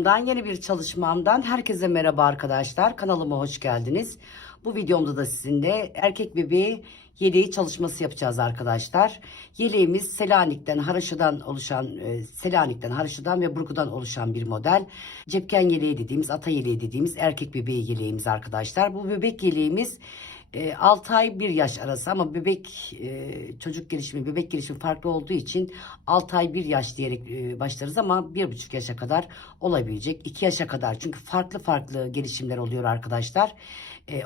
videomdan, yeni bir çalışmamdan herkese merhaba arkadaşlar. Kanalıma hoş geldiniz. Bu videomda da sizinle erkek bebeği yeleği çalışması yapacağız arkadaşlar. Yeleğimiz Selanik'ten, Haraşo'dan oluşan, Selanik'ten, Haraşo'dan ve Burgu'dan oluşan bir model. Cepken yeleği dediğimiz, ata yeleği dediğimiz erkek bebeği yeleğimiz arkadaşlar. Bu bebek yeleğimiz 6 ay 1 yaş arası, ama bebek çocuk gelişimi, bebek gelişimi farklı olduğu için 6 ay 1 yaş diyerek başlarız, ama 1,5 yaşa kadar olabilecek, 2 yaşa kadar, çünkü farklı farklı gelişimler oluyor arkadaşlar.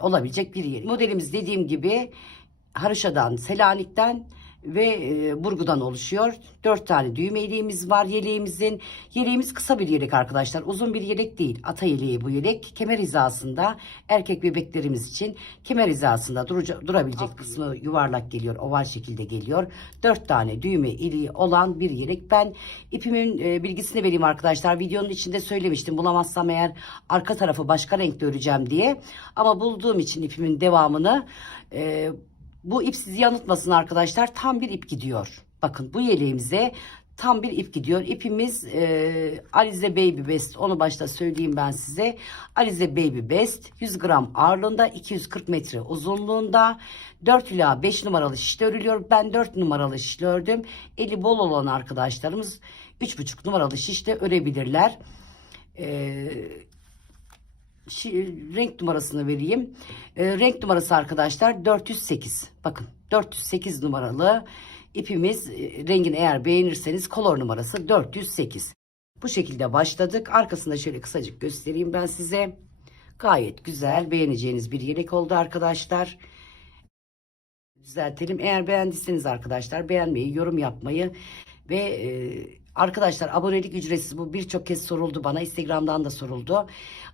Olabilecek bir yer. Modelimiz dediğim gibi Haraşo'dan, Selanik'ten ve Burgu'dan oluşuyor. 4 tane düğme yeleğimiz var yeleğimizin. Yeleğimiz kısa bir yelek arkadaşlar. Uzun bir yelek değil. Ata yeleği bu yelek. Kemer hizasında, erkek bebeklerimiz için kemer hizasında durabilecek kısmı yuvarlak geliyor. Oval şekilde geliyor. 4 tane düğme iliği olan bir yelek. Ben ipimin bilgisini vereyim arkadaşlar. Videonun içinde söylemiştim. Bulamazsam eğer arka tarafı başka renkte öreceğim diye. Ama bulduğum için ipimin devamını, bu ip sizi yanıltmasın arkadaşlar. Tam bir ip gidiyor. Bakın, bu yeleğimize tam bir ip gidiyor. İpimiz Alize Baby Best. Onu başta söyleyeyim ben size. Alize Baby Best 100 gram ağırlığında, 240 metre uzunluğunda, 4 ila 5 numaralı şişle örülüyor. Ben 4 numaralı şişle ördüm. Eli bol olan arkadaşlarımız 3,5 numaralı şişle örebilirler. Renk numarasını vereyim. Renk numarası arkadaşlar 408. Bakın, 408 numaralı ipimiz. Rengini eğer beğenirseniz kolor numarası 408. Bu şekilde başladık. Arkasında şöyle kısacık göstereyim ben size. Gayet güzel, beğeneceğiniz bir yelek oldu arkadaşlar. Düzeltelim. Eğer beğendiyseniz arkadaşlar beğenmeyi, yorum yapmayı ve arkadaşlar abonelik ücretsiz. Bu birçok kez soruldu bana. Instagram'dan da soruldu.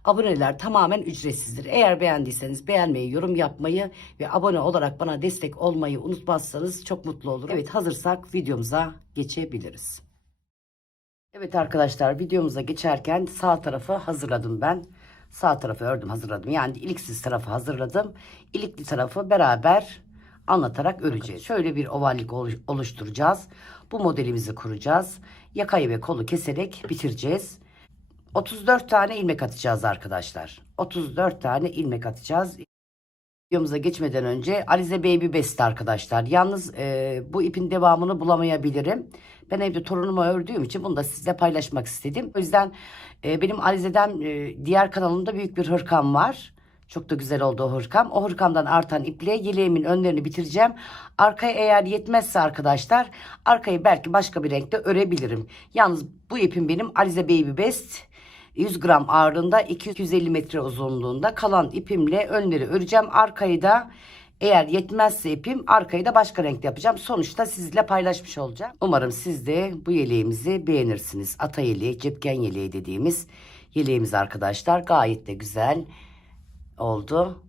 Aboneler tamamen ücretsizdir. Eğer beğendiyseniz beğenmeyi, yorum yapmayı ve abone olarak bana destek olmayı unutmazsanız çok mutlu olurum. Evet, hazırsak videomuza geçebiliriz. Evet arkadaşlar, videomuza geçerken sağ tarafı hazırladım ben. Sağ tarafı ördüm, hazırladım. Yani iliksiz tarafı hazırladım. İlikli tarafı beraber anlatarak öreceğiz. Şöyle bir ovallik oluşturacağız. Bu modelimizi kuracağız. Yakayı ve kolu keserek bitireceğiz. 34 tane ilmek atacağız arkadaşlar. 34 tane ilmek atacağız. Videomuza geçmeden önce Alize Baby Best arkadaşlar. Yalnız bu ipin devamını bulamayabilirim. Ben evde torunuma ördüğüm için bunu da sizle paylaşmak istedim. O yüzden benim Alize'den diğer kanalımda büyük bir hırkam var. Çok da güzel oldu o hırkam. O hırkamdan artan iple yeleğimin önlerini bitireceğim. Arkaya eğer yetmezse arkadaşlar, arkayı belki başka bir renkte örebilirim. Yalnız bu ipim benim Alize Baby Best. 100 gram ağırlığında, 250 metre uzunluğunda. Kalan ipimle önleri öreceğim. Arkayı da eğer yetmezse ipim, arkayı da başka renkte yapacağım. Sonuçta sizle paylaşmış olacağım. Umarım siz de bu yeleğimizi beğenirsiniz. Ata yeleği, cepken yeleği dediğimiz yeleğimiz arkadaşlar. Gayet de güzel oldu.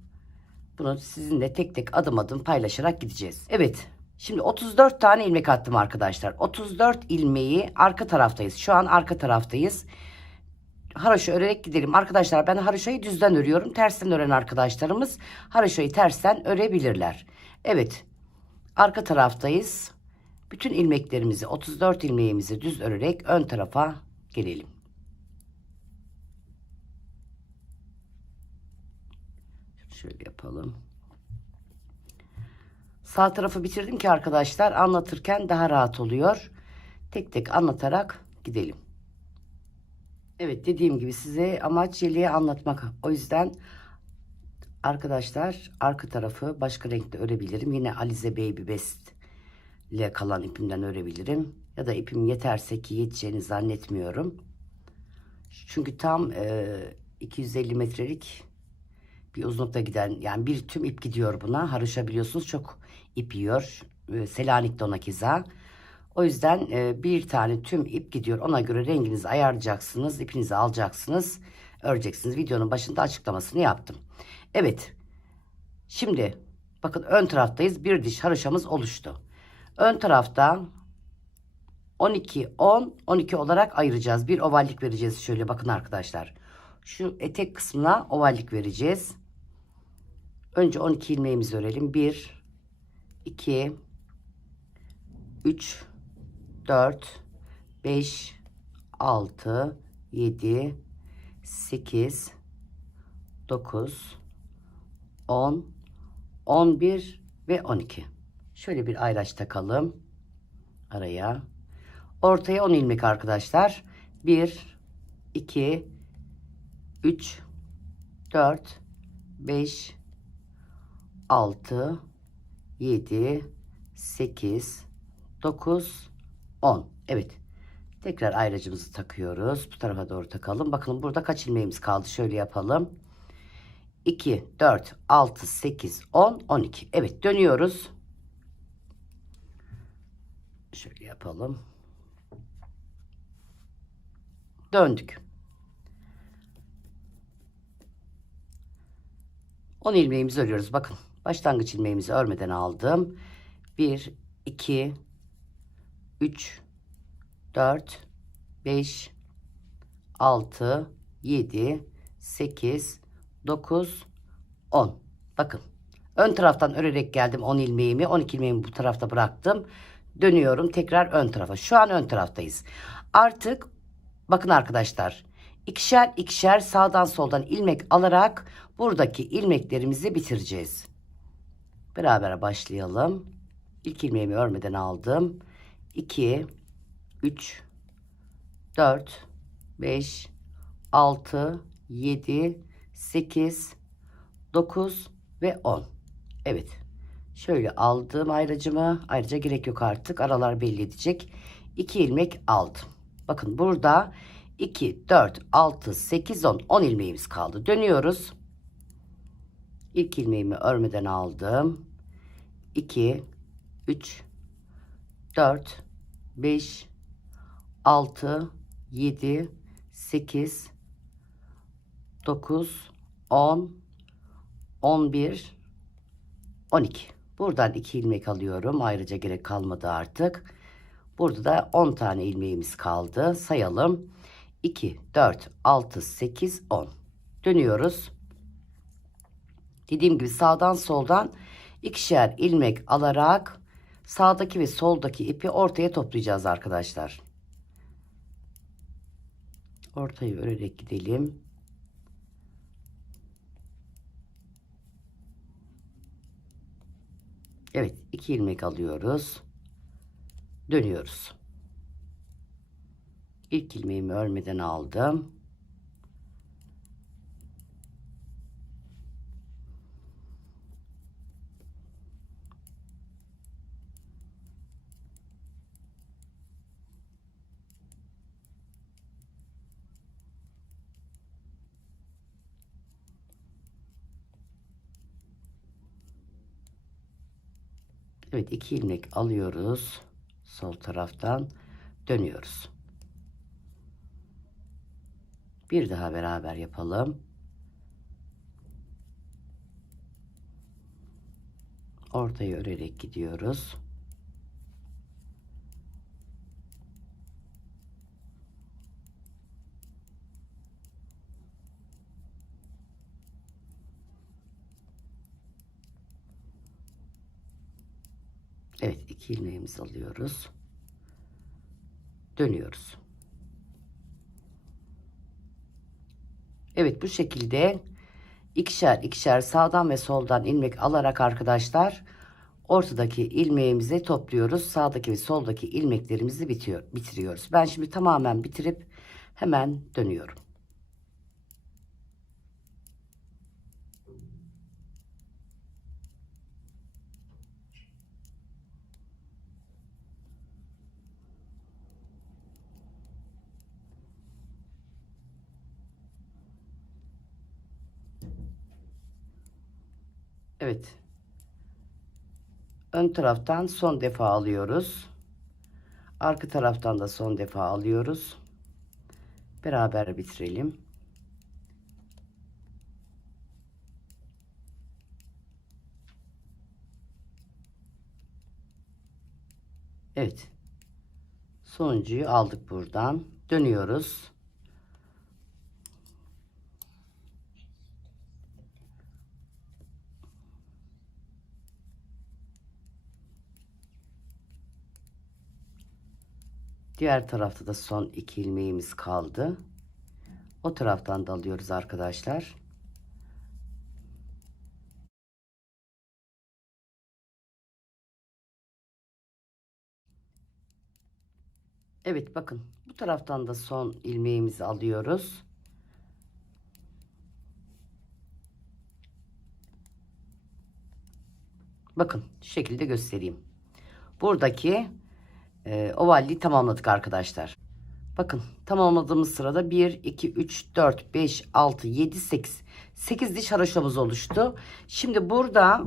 Bunu sizinle tek tek adım adım paylaşarak gideceğiz. Evet. Şimdi 34 tane ilmek attım arkadaşlar. 34 ilmeği arka taraftayız. Şu an arka taraftayız. Haroşa örerek gidelim. Arkadaşlar, ben haroşayı düzden örüyorum. Tersten ören arkadaşlarımız haroşayı tersten örebilirler. Evet. Arka taraftayız. Bütün ilmeklerimizi, 34 ilmeğimizi düz örerek ön tarafa gelelim. Şöyle yapalım. Sağ tarafı bitirdim ki arkadaşlar, anlatırken daha rahat oluyor. Tek tek anlatarak gidelim. Evet, dediğim gibi size amaç yeleği anlatmak. O yüzden arkadaşlar, arka tarafı başka renkte örebilirim. Yine Alize Baby Best ile kalan ipimden örebilirim. Ya da ipim yeterse, ki yeteceğini zannetmiyorum. Çünkü tam 250 metrelik bir uzunlukta giden, yani bir tüm ip gidiyor buna. Haroşa biliyorsunuz çok ip yiyor. Selanik de ona keza. O yüzden bir tane tüm ip gidiyor. Ona göre renginizi ayarlayacaksınız. İpinizi alacaksınız. Öreceksiniz. Videonun başında açıklamasını yaptım. Evet. Şimdi bakın, ön taraftayız. Bir diş haroşamız oluştu. Ön tarafta 12, 10, 12 olarak ayıracağız. Bir ovallik vereceğiz. Şöyle bakın arkadaşlar. Şu etek kısmına ovallik vereceğiz. Önce 12 ilmeğimizi örelim. 1, 2, 3, 4, 5, 6, 7, 8, 9, 10, 11 ve 12. Şöyle bir ayraç takalım araya. Ortaya 10 ilmek arkadaşlar. 1, 2, 3, 4, 5, 6, 7, 8, 9, 10. Evet. Tekrar ayracımızı takıyoruz. Bu tarafa doğru takalım. Bakın burada kaç ilmeğimiz kaldı. Şöyle yapalım. 2, 4, 6, 8, 10, 12. Evet, dönüyoruz. Şöyle yapalım. Döndük. 10 ilmeğimizi örüyoruz. Bakın başlangıç ilmeğimizi örmeden aldım. 1, 2, 3, 4, 5, 6, 7, 8, 9, 10. Bakın ön taraftan örerek geldim 10 ilmeğimi. 12 ilmeğimi bu tarafta bıraktım. Dönüyorum tekrar ön tarafa. Şu an ön taraftayız. Artık bakın arkadaşlar, ikişer ikişer sağdan soldan ilmek alarak buradaki ilmeklerimizi bitireceğiz. Beraber başlayalım. İlk ilmeğimi örmeden aldım. 2, 3, 4, 5, 6, 7, 8, 9 ve 10. Evet. Şöyle aldım ayracımı. Ayrıca gerek yok artık. Aralar belli edecek. 2 ilmek aldım. Bakın burada 2, 4, 6, 8, 10. 10 ilmeğimiz kaldı. Dönüyoruz. İlk ilmeğimi örmeden aldım. 2, 3, 4, 5, 6, 7, 8, 9, 10, 11, 12. Buradan 2 ilmek alıyorum. Ayrıca gerek kalmadı artık. Burada da 10 tane ilmeğimiz kaldı. Sayalım. 2, 4, 6, 8, 10. Dönüyoruz. Dediğim gibi sağdan soldan ikişer ilmek alarak sağdaki ve soldaki ipi ortaya toplayacağız arkadaşlar. Ortayı örerek gidelim. Evet, 2 ilmek alıyoruz. Dönüyoruz. İlk ilmeğimi örmeden aldım. Evet, 2 ilmek alıyoruz. Sol taraftan dönüyoruz. Bir daha beraber yapalım. Ortayı örerek gidiyoruz. Evet, 2 ilmeğimizi alıyoruz. Dönüyoruz. Evet, bu şekilde ikişer ikişer sağdan ve soldan ilmek alarak arkadaşlar ortadaki ilmeğimizi topluyoruz. Sağdaki ve soldaki ilmeklerimizi bitiriyoruz. Ben şimdi tamamen bitirip hemen dönüyorum. Evet. Ön taraftan son defa alıyoruz. Arka taraftan da son defa alıyoruz. Beraber bitirelim. Evet. Sonuncuyu aldık buradan. Dönüyoruz. Diğer tarafta da son 2 ilmeğimiz kaldı. O taraftan da alıyoruz arkadaşlar. Evet, bakın bu taraftan da son ilmeğimizi alıyoruz. Bakın şu şekilde göstereyim. Buradaki ovalliği tamamladık arkadaşlar. Bakın tamamladığımız sırada 1, 2, 3, 4, 5, 6, 7, 8. 8 diş haroşamız oluştu. Şimdi burada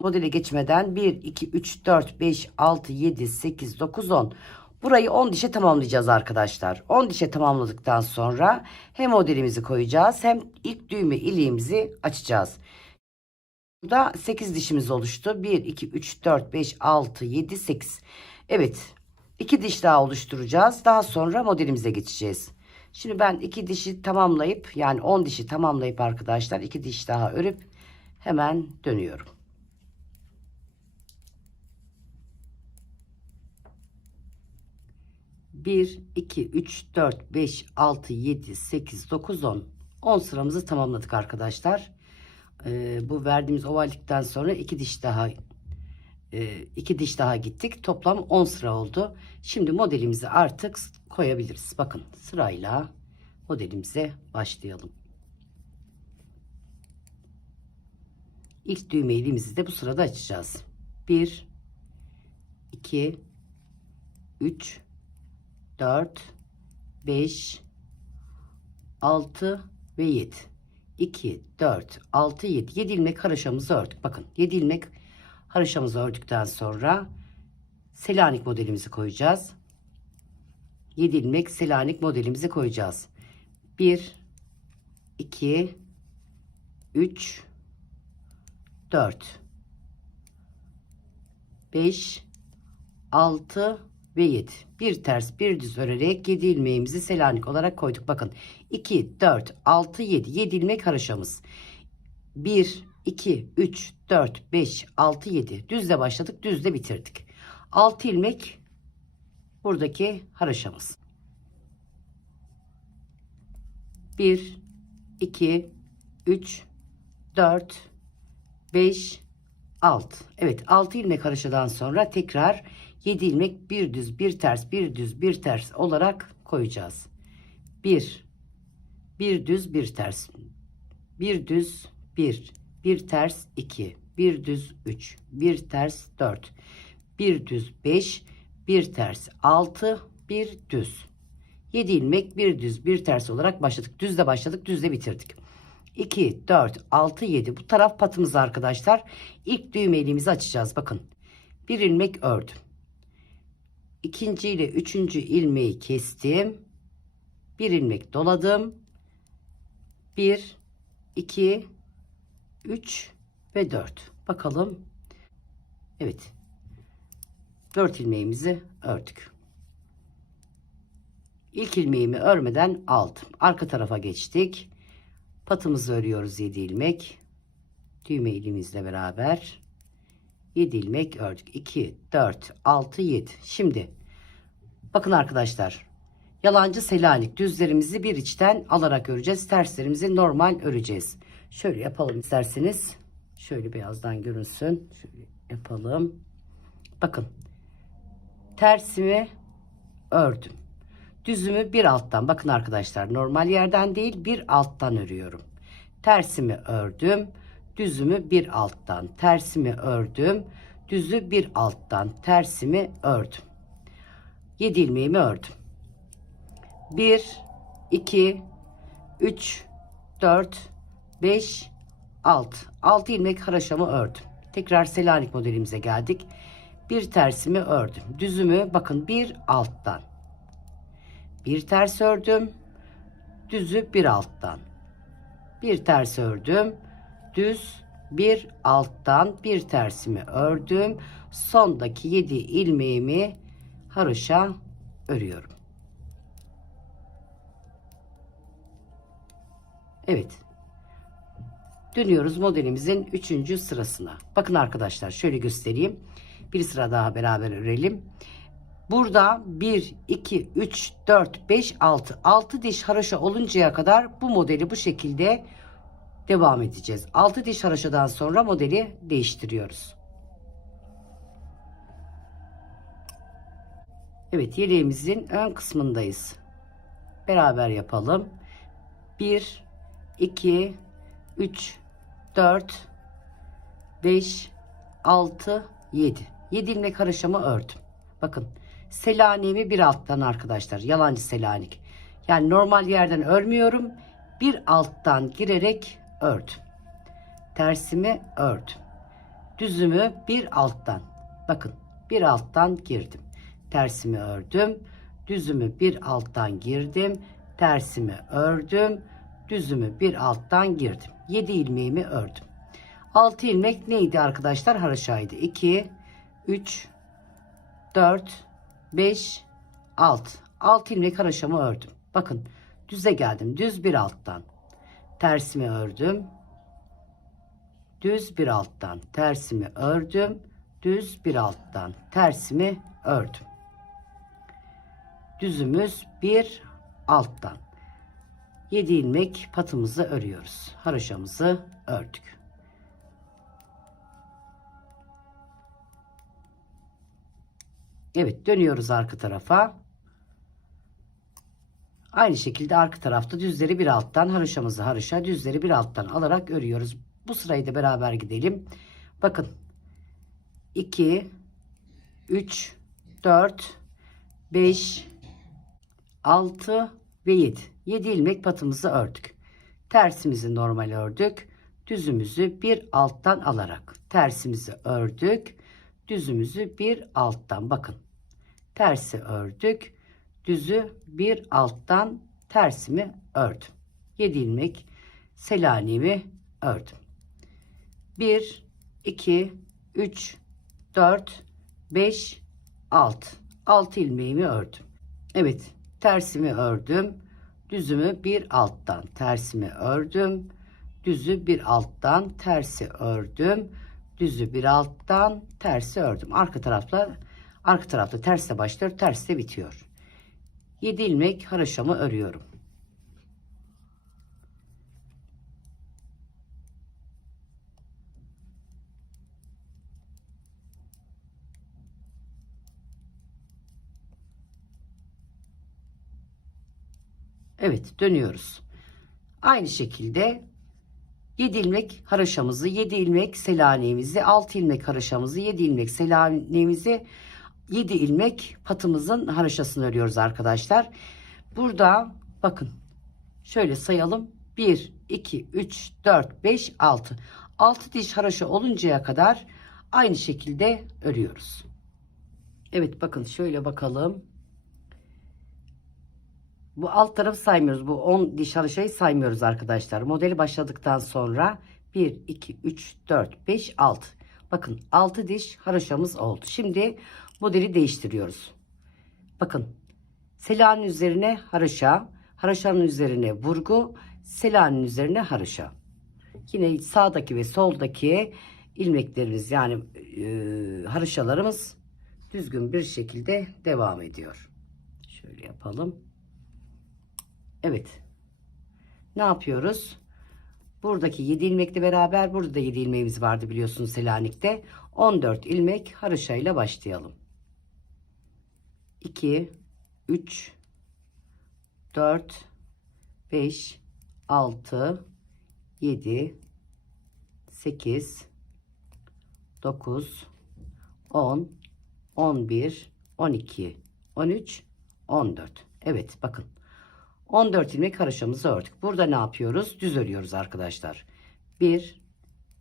modele geçmeden 1, 2, 3, 4, 5, 6, 7, 8, 9, 10. Burayı 10 dişe tamamlayacağız arkadaşlar. 10 dişe tamamladıktan sonra hem modelimizi koyacağız hem ilk düğme iliğimizi açacağız. Burada 8 dişimiz oluştu. 1, 2, 3, 4, 5, 6, 7, 8. Evet. 2 diş daha oluşturacağız. Daha sonra modelimize geçeceğiz. Şimdi ben 2 dişi tamamlayıp yani 10 dişi tamamlayıp arkadaşlar 2 diş daha örüp hemen dönüyorum. Bir, 2, 3, 4, 5, 6, 7, 8, 9, 10. 10 sıramızı tamamladık arkadaşlar. Bu verdiğimiz ovallikten sonra 2 diş daha gittik. Toplam 10 sıra oldu. Şimdi modelimizi artık koyabiliriz. Bakın sırayla modelimize başlayalım. İlk düğme ilimizi de bu sırada açacağız. 1, 2, 3, 4, 5, 6 ve 7. 2, 4, 6, 7. 7 ilmek haroşamızı ördük. Bakın 7 ilmek haroşamızı ördükten sonra Selanik modelimizi koyacağız. 7 ilmek Selanik modelimizi koyacağız. 1, 2, 3, 4, 5, 6 ve 7. Bir ters bir düz örerek 7 ilmeğimizi Selanik olarak koyduk. Bakın 2, 4, 6, 7. 7 ilmek haroşamız. 1, 2, 3, 4, 5, 6, 7. Düzle başladık, düzle bitirdik. 6 ilmek buradaki haroşamız. 1, 2, 3, 4, 5, 6. Evet, 6 ilmek haroşadan sonra tekrar 7 ilmek bir düz bir ters bir düz bir ters olarak koyacağız. 1, bir düz bir ters, bir düz bir ters 2, bir düz 3, bir ters 4, bir düz 5, bir ters 6, bir düz. 7 ilmek bir düz bir ters olarak başladık. Düzle başladık, düzle bitirdik. 2, 4, 6, 7. Bu taraf patımız arkadaşlar. İlk düğme ilimizi açacağız. Bakın. Bir ilmek ördüm. İkinci ile üçüncü ilmeği kestim. Bir ilmek doladım. 1, 2, 3 ve 4. Bakalım. Evet. 4 ilmeğimizi ördük. İlk ilmeğimi örmeden aldım. Arka tarafa geçtik. Patımızı örüyoruz 7 ilmek. Düğme ilimizle beraber 7 ilmek ördük. 2, 4, 6, 7. Şimdi bakın arkadaşlar. Yalancı Selanik düzlerimizi bir içten alarak öreceğiz. Terslerimizi normal öreceğiz. Şöyle yapalım isterseniz. Şöyle beyazdan görünsün. Şöyle yapalım. Bakın. Tersimi ördüm. Düzümü bir alttan. Bakın arkadaşlar, normal yerden değil bir alttan örüyorum. Tersimi ördüm. Düzümü bir alttan. Tersimi ördüm. Düzü bir alttan. Tersimi ördüm. 7 ilmeğimi ördüm. 1, 2, 3, 4, 5, 6. 6 ilmek haroşamı ördüm. Tekrar Selanik modelimize geldik. Bir tersimi ördüm. Düzümü bakın bir alttan. Bir ters ördüm. Düzü bir alttan. Bir ters ördüm. Düz bir alttan bir tersimi ördüm. Sondaki 7 ilmeğimi haroşa örüyorum. Evet. Dönüyoruz modelimizin 3. sırasına. Bakın arkadaşlar şöyle göstereyim. Bir sıra daha beraber örelim. Burada 1, 2, 3, 4, 5, 6. 6 diş haroşa oluncaya kadar bu modeli bu şekilde devam edeceğiz. 6 diş haroşadan sonra modeli değiştiriyoruz. Evet, yeleğimizin ön kısmındayız. Beraber yapalım. 1, 2, 3, 4, 5, 6, 7. 7 ilmek haroşamı ördüm. Bakın, Selanik'imi bir alttan arkadaşlar. Yalancı Selanik. Yani normal yerden örmüyorum. Bir alttan girerek ördüm. Tersimi ördüm. Düzümü bir alttan. Bakın, bir alttan girdim. Tersimi ördüm. Düzümü bir alttan girdim. Tersimi ördüm. Düzümü bir alttan girdim. 7 ilmeğimi ördüm. 6 ilmek neydi arkadaşlar? Haroşaydı. 2, 3, 4, 5, 6. 6 ilmek haroşamı ördüm. Bakın, düze geldim. Düz bir alttan. Tersimi ördüm. Düz bir alttan. Tersimi ördüm. Düz bir alttan. Tersimi ördüm. Düzümüz bir alttan. 7 ilmek patımızı örüyoruz. Haroşamızı ördük. Evet, dönüyoruz arka tarafa. Aynı şekilde arka tarafta düzleri bir alttan haroşamızı haroşa, düzleri bir alttan alarak örüyoruz. Bu sırayı da beraber gidelim. Bakın, 2, 3, 4, 5, 6 ve 7. 7 ilmek patımızı ördük. Tersimizi normal ördük. Düzümüzü bir alttan alarak tersimizi ördük. Düzümüzü bir alttan, bakın. Tersi ördük. Düzü bir alttan tersimi ördüm. 7 ilmek Selanik'imi ördüm. 1, 2, 3, 4, 5, 6. 6 ilmeğimi ördüm. Evet, tersimi ördüm. Düzümü bir alttan tersimi ördüm. Düzü bir alttan tersi ördüm. Düzü bir alttan tersi ördüm. Arka tarafta tersle başlıyor, tersle bitiyor. 7 ilmek haroşamı örüyorum. Evet, dönüyoruz. Aynı şekilde 7 ilmek haroşamızı, 7 ilmek Selanik'imizi, 6 ilmek haroşamızı, 7 ilmek Selanik'imizi, 7 ilmek patımızın haroşasını örüyoruz arkadaşlar. Burada bakın, şöyle sayalım. 1, 2, 3, 4, 5, 6. 6 diş haroşa oluncaya kadar aynı şekilde örüyoruz. Evet, bakın şöyle bakalım. Bu alt tarafı saymıyoruz. Bu 10 diş haroşayı saymıyoruz arkadaşlar. Modeli başladıktan sonra 1, 2, 3, 4, 5, 6. Bakın, 6 diş haroşamız oldu. Şimdi modeli değiştiriyoruz. Bakın, Selanik'in üzerine haroşa, haroşanın üzerine vurgu, Selanik'in üzerine haroşa. Yine sağdaki ve soldaki ilmeklerimiz, yani haroşalarımız düzgün bir şekilde devam ediyor. Şöyle yapalım. Evet. Ne yapıyoruz? Buradaki 7 ilmekle beraber burada da 7 ilmeğimiz vardı biliyorsunuz Selanik'te. 14 ilmek haroşa ile başlayalım. 2, 3, 4, 5, 6, 7, 8, 9, 10, 11, 12, 13, 14. Evet, bakın. 14 ilmek haroşamızı ördük. Burada ne yapıyoruz? Düz örüyoruz arkadaşlar. 1,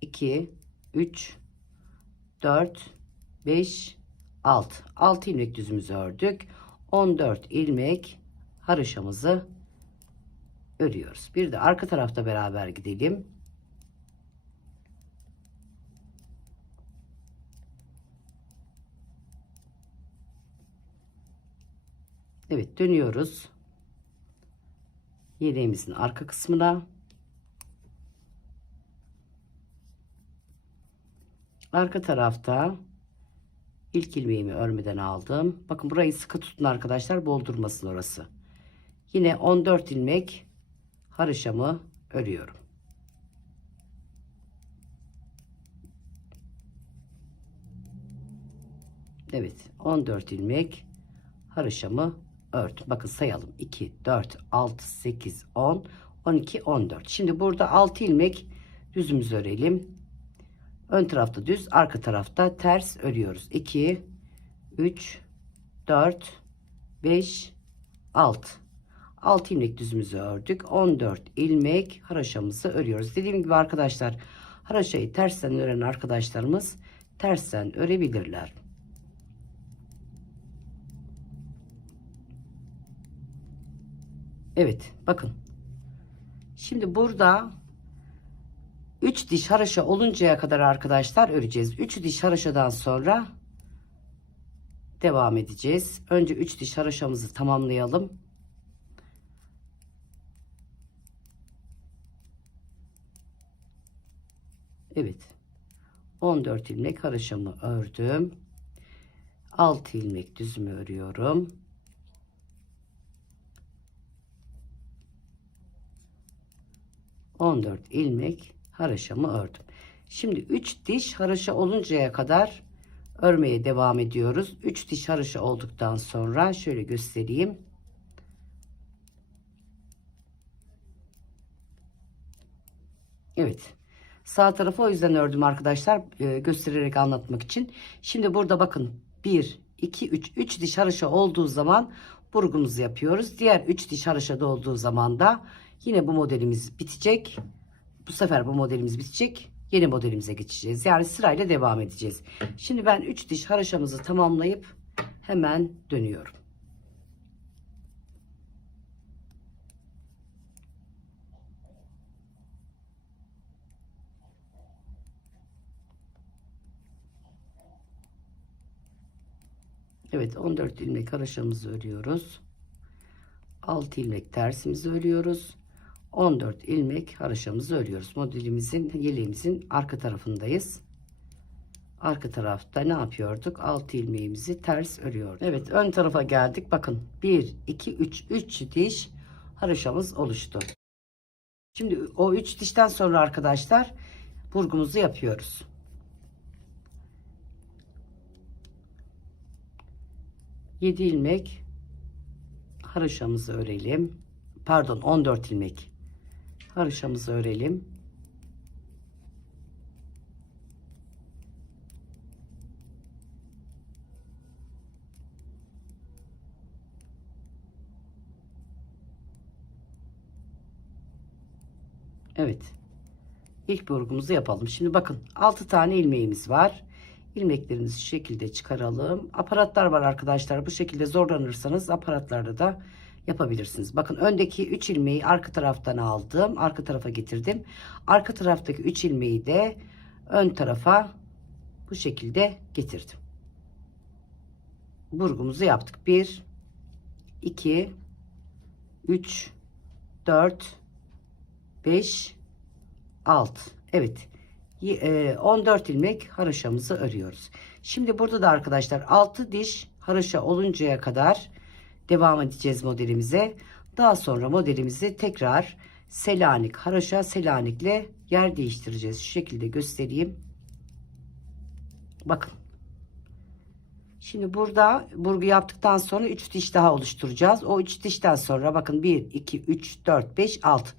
2, 3, 4, 5, 6. 6 ilmek düzümüzü ördük. 14 ilmek haroşamızı örüyoruz. Bir de arka tarafta beraber gidelim. Evet, dönüyoruz. Yeleğimizin arka kısmına. Arka tarafta İlk ilmeğimi örmeden aldım. Bakın burayı sıkı tutun arkadaşlar, boldurmasın orası. Yine 14 ilmek haroşamı örüyorum. Evet, 14 ilmek haroşamı ördüm. Bakın sayalım: 2 4 6 8 10 12 14. Şimdi burada 6 ilmek düzümüzü örelim. Ön tarafta düz, arka tarafta ters örüyoruz. 2 3 4 5 6 6 ilmek düzümüzü ördük. 14 ilmek haroşamızı örüyoruz. Dediğim gibi arkadaşlar, haroşayı tersten ören arkadaşlarımız tersten örebilirler. Evet, bakın. Şimdi burada 3 diş haroşa oluncaya kadar arkadaşlar öreceğiz. 3 diş haroşadan sonra devam edeceğiz. Önce 3 diş haroşamızı tamamlayalım. Evet. 14 ilmek haroşamı ördüm. 6 ilmek düzümü örüyorum. ...14 ilmek haroşamı ördüm. Şimdi 3 diş haroşa oluncaya kadar örmeye devam ediyoruz. 3 diş haroşa olduktan sonra şöyle göstereyim. Evet. Sağ tarafı o yüzden ördüm arkadaşlar, göstererek anlatmak için. Şimdi burada bakın, 1 2 3 3 diş haroşa olduğu zaman burgumuzu yapıyoruz. Diğer 3 diş haroşa olduğu zaman da yine bu modelimiz bitecek. Bu sefer bu modelimiz bitecek. Yeni modelimize geçeceğiz. Yani sırayla devam edeceğiz. Şimdi ben 3 diş haroşamızı tamamlayıp hemen dönüyorum. Evet, 14 ilmek haroşamızı örüyoruz. 6 ilmek tersimizi örüyoruz. 14 ilmek haroşamızı örüyoruz. Modelimizin, yeleğimizin arka tarafındayız. Arka tarafta ne yapıyorduk? 6 ilmeğimizi ters örüyorduk. Evet, ön tarafa geldik. Bakın, 1 2 3 3 diş haroşamız oluştu. Şimdi o 3 dişten sonra arkadaşlar burgumuzu yapıyoruz. 7 ilmek haroşamızı örelim. Pardon, 14 ilmek haroşamızı örelim. Evet. İlk burgumuzu yapalım. Şimdi bakın, 6 tane ilmeğimiz var. İlmeklerimizi şu şekilde çıkaralım. Aparatlar var arkadaşlar. Bu şekilde zorlanırsanız aparatlarda da yapabilirsiniz. Bakın, öndeki 3 ilmeği arka taraftan aldım. Arka tarafa getirdim. Arka taraftaki 3 ilmeği de ön tarafa bu şekilde getirdim. Burgumuzu yaptık. 1 2 3 4 5 6. Evet. 14 ilmek haroşamızı örüyoruz. Şimdi burada da arkadaşlar 6 diş haroşa oluncaya kadar devam edeceğiz modelimize. Daha sonra modelimizi tekrar Selanik haroşa Selanik'le yer değiştireceğiz. Şu şekilde göstereyim. Bakın. Şimdi burada burgu yaptıktan sonra 3 diş daha oluşturacağız. O 3 dişten sonra bakın, 1 2 3 4 5 6.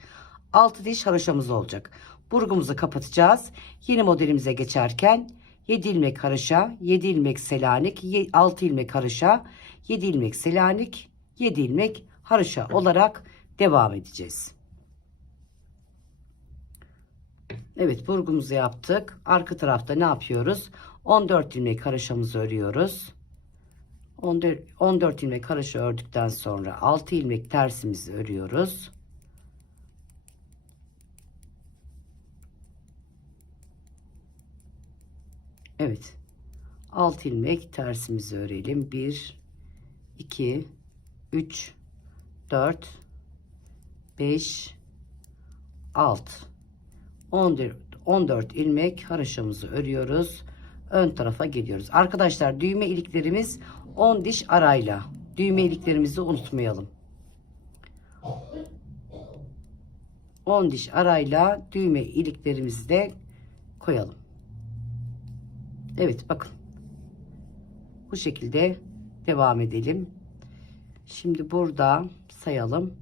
6 diş haroşamız olacak. Burgumuzu kapatacağız. Yeni modelimize geçerken 7 ilmek haroşa, 7 ilmek Selanik, 6 ilmek haroşa, 7 ilmek Selanik, 7 ilmek haroşa olarak devam edeceğiz. Evet, burgumuzu yaptık. Arka tarafta ne yapıyoruz? 14 ilmek haroşamızı örüyoruz. 14 ilmek haroşa ördükten sonra 6 ilmek tersimizi örüyoruz. Evet. 6 ilmek tersimizi örelim. 1 2 3 4 5 6 14 ilmek haroşamızı örüyoruz. ön tarafa geliyoruz. Arkadaşlar düğme iliklerimiz 10 diş arayla. Düğme iliklerimizi unutmayalım. 10 diş arayla düğme iliklerimizi de koyalım. Evet bakın. Bu şekilde devam edelim. Şimdi burada sayalım.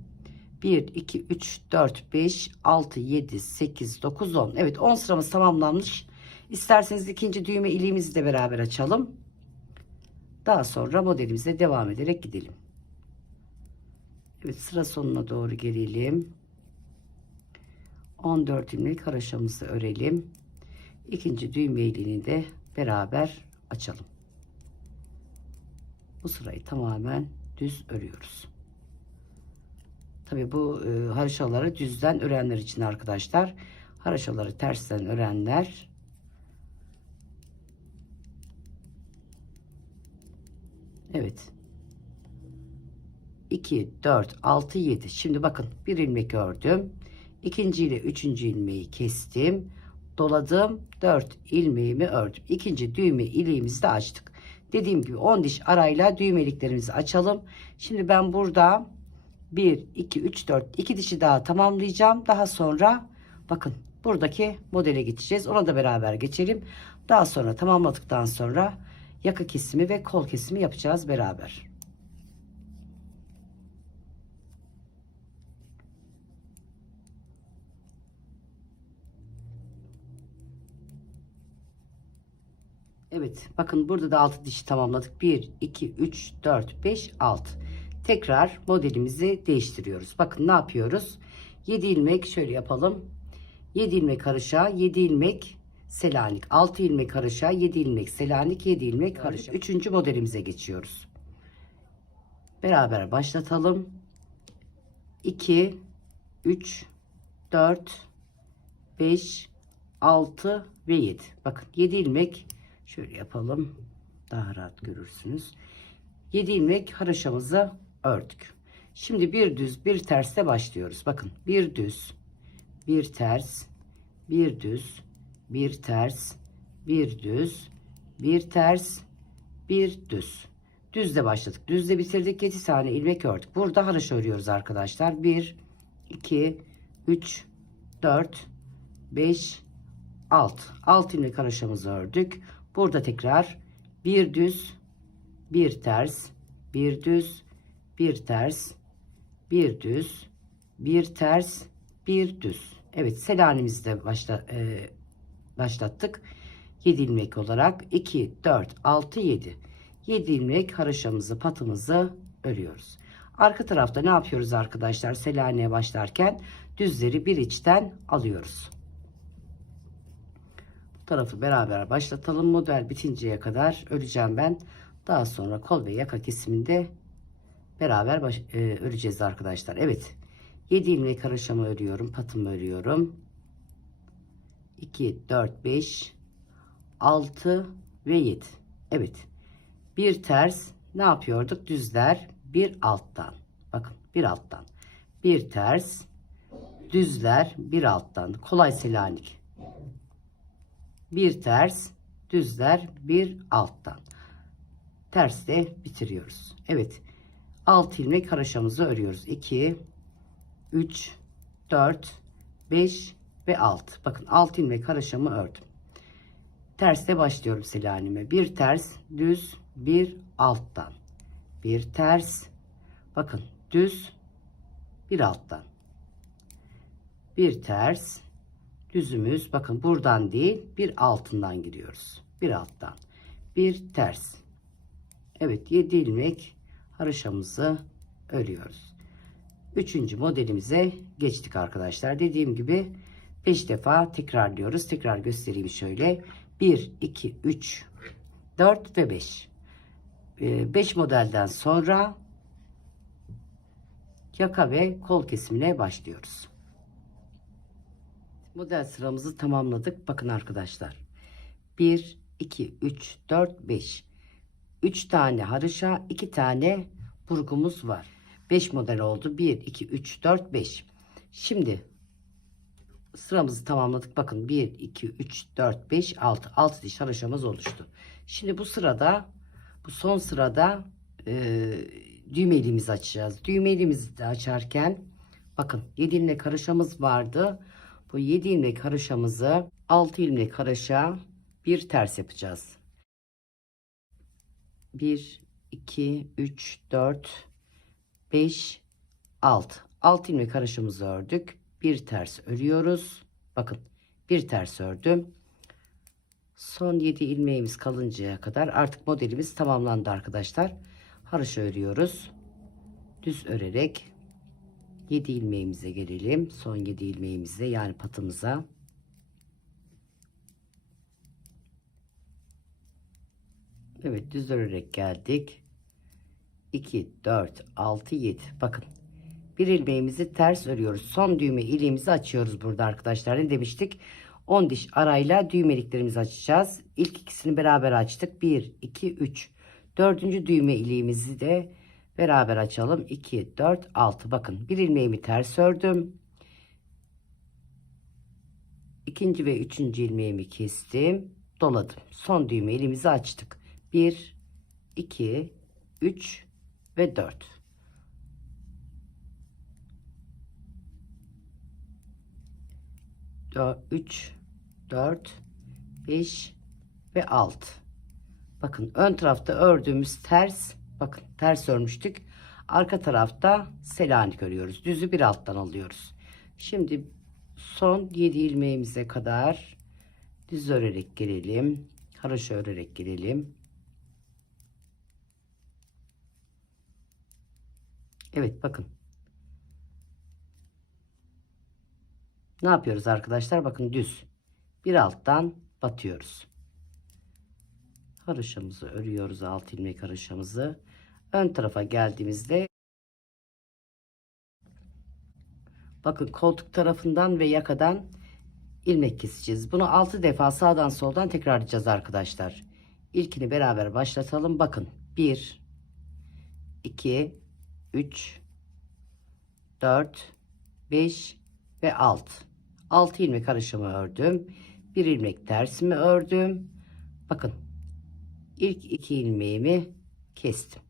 1, 2, 3, 4, 5, 6, 7, 8, 9, 10. Evet 10 sıramız tamamlanmış. İsterseniz ikinci düğme iliğimizi de beraber açalım. Daha sonra modelimize devam ederek gidelim. Evet sıra sonuna doğru gelelim. 14 ilmek haroşamızı örelim. İkinci düğme iliğini de beraber açalım. Bu sırayı tamamen düz örüyoruz. Tabi bu haroşaları düzden örenler için arkadaşlar. Haroşaları tersten örenler evet 2 4 6 7. Şimdi bakın bir ilmek ördüm. İkinci ile üçüncü ilmeği kestim. Doladım. 4 ilmeğimi ördüm. İkinci düğme iliğimizi de açtık. Dediğim gibi 10 diş arayla düğmeliklerimizi açalım. Şimdi ben burada 1 2 3 4 2 dişi daha tamamlayacağım. Daha sonra bakın buradaki modele geçeceğiz. Ona da beraber geçelim. Daha sonra tamamladıktan sonra yaka kesimi ve kol kesimi yapacağız beraber. Evet bakın burada da 6 dişi tamamladık. 1 2 3 4 5 6. Tekrar modelimizi değiştiriyoruz. Bakın ne yapıyoruz? 7 ilmek şöyle yapalım. 7 ilmek haroşa, 7 ilmek selanik, 6 ilmek haroşa, 7 ilmek selanik, 7 ilmek haroşa. Üçüncü modelimize geçiyoruz. Beraber başlatalım. 2 3 4 5 6 ve 7. Bakın 7 ilmek şöyle yapalım. Daha rahat görürsünüz. 7 ilmek haroşamızı ördük. Şimdi bir düz bir tersle başlıyoruz. Bakın bir düz bir ters bir düz bir ters bir düz bir ters bir düz. Düzle başladık. Düzle bitirdik. 7 tane ilmek ördük. Burada haroşa örüyoruz arkadaşlar. 1 2 3 4 5 6 ilmek haroşamızı ördük. Burada tekrar bir düz bir ters bir düz bir ters bir düz bir ters bir düz. Evet selanimizi de başlattık. 7 ilmek olarak 2 4 6 7 7 ilmek haroşamızı patımızı örüyoruz. Arka tarafta ne yapıyoruz arkadaşlar? Selanik'e başlarken düzleri bir içten alıyoruz. Bu tarafı beraber başlatalım. Model bitinceye kadar öreceğim ben. Daha sonra kol ve yaka kesiminde beraber öreceğiz arkadaşlar. Evet. 7 ilmek haroşamı örüyorum. Patımı örüyorum. 2 4 5 6 ve 7. Evet. Bir ters ne yapıyorduk? Düzler bir alttan. Bakın bir alttan. Bir ters düzler bir alttan. Kolay Selanik. Bir ters düzler bir alttan. Tersle bitiriyoruz. Evet. 6 ilmek haroşamızı örüyoruz. 2 3 4 5 ve 6. Bakın 6 ilmek haroşamı ördüm. Tersle başlıyorum Selanik'e. Bir ters düz bir alttan. Bir ters bakın düz bir alttan. Bir ters düzümüz bakın buradan değil bir altından giriyoruz. Bir alttan. Bir ters. Evet 7 ilmek haroşamızı örüyoruz. Üçüncü modelimize geçtik arkadaşlar. Dediğim gibi 5 defa tekrarlıyoruz. Tekrar göstereyim şöyle. 1, 2, 3, 4 ve 5. 5 modelden sonra yaka ve kol kesimine başlıyoruz. Model sıramızı tamamladık. Bakın arkadaşlar. 1, 2, 3, 4, 5. 3 tane haroşa, 2 tane burgumuz var. 5 model oldu. 1, 2, 3, 4, 5. Şimdi sıramızı tamamladık. Bakın 1, 2, 3, 4, 5, 6. 6 diş haroşamız oluştu. Şimdi bu sırada, bu son sırada düğme ilmeğimizi açacağız. Düğme ilmeğimizi de açarken bakın 7 ilmek haroşamız vardı. Bu 7 ilmek haroşamızı 6 ilmek haroşa bir ters yapacağız. 1, 2, 3, 4, 5, 6. 6 ilmek haroşamızı ördük. Bir ters örüyoruz. Bakın bir ters ördüm. Son 7 ilmeğimiz kalıncaya kadar artık modelimiz tamamlandı arkadaşlar. Haroşa örüyoruz. Düz örerek 7 ilmeğimize gelelim. Son 7 ilmeğimize, yani patımıza. Evet, düz örerek geldik. 2, 4, 6, 7. Bakın bir ilmeğimizi ters örüyoruz. Son düğme iliğimizi açıyoruz burada arkadaşlar. Ne demiştik? 10 diş arayla düğmeliklerimizi açacağız. İlk ikisini beraber açtık. 1, 2, 3. Dördüncü düğme iliğimizi de beraber açalım. 2, 4, 6. Bakın bir ilmeğimi ters ördüm. İkinci ve üçüncü ilmeğimi kestim. Doladım. Son düğme ilimizi açtık. 1, 2, 3 ve 4. 3, 4, 5 ve 6. Bakın ön tarafta ördüğümüz ters, bakın ters örmüştük. Arka tarafta Selanik örüyoruz. Düzü bir alttan alıyoruz. Şimdi son 7 ilmeğimize kadar düz örerek gelelim. Haroşa örerek gelelim. Evet, bakın. Ne yapıyoruz arkadaşlar? Bakın düz. Bir alttan batıyoruz. Haroşamızı örüyoruz, 6 ilmek haroşamızı. Ön tarafa geldiğimizde bakın koltuk tarafından ve yakadan ilmek keseceğiz. Bunu 6 defa sağdan soldan tekrarlayacağız arkadaşlar. İlkini beraber başlatalım. Bakın 1, 2, 3, 4, 5 ve 6. 6 ilmek haroşamı ördüm. Bir ilmek tersimi ördüm. Bakın ilk 2 ilmeğimi kestim.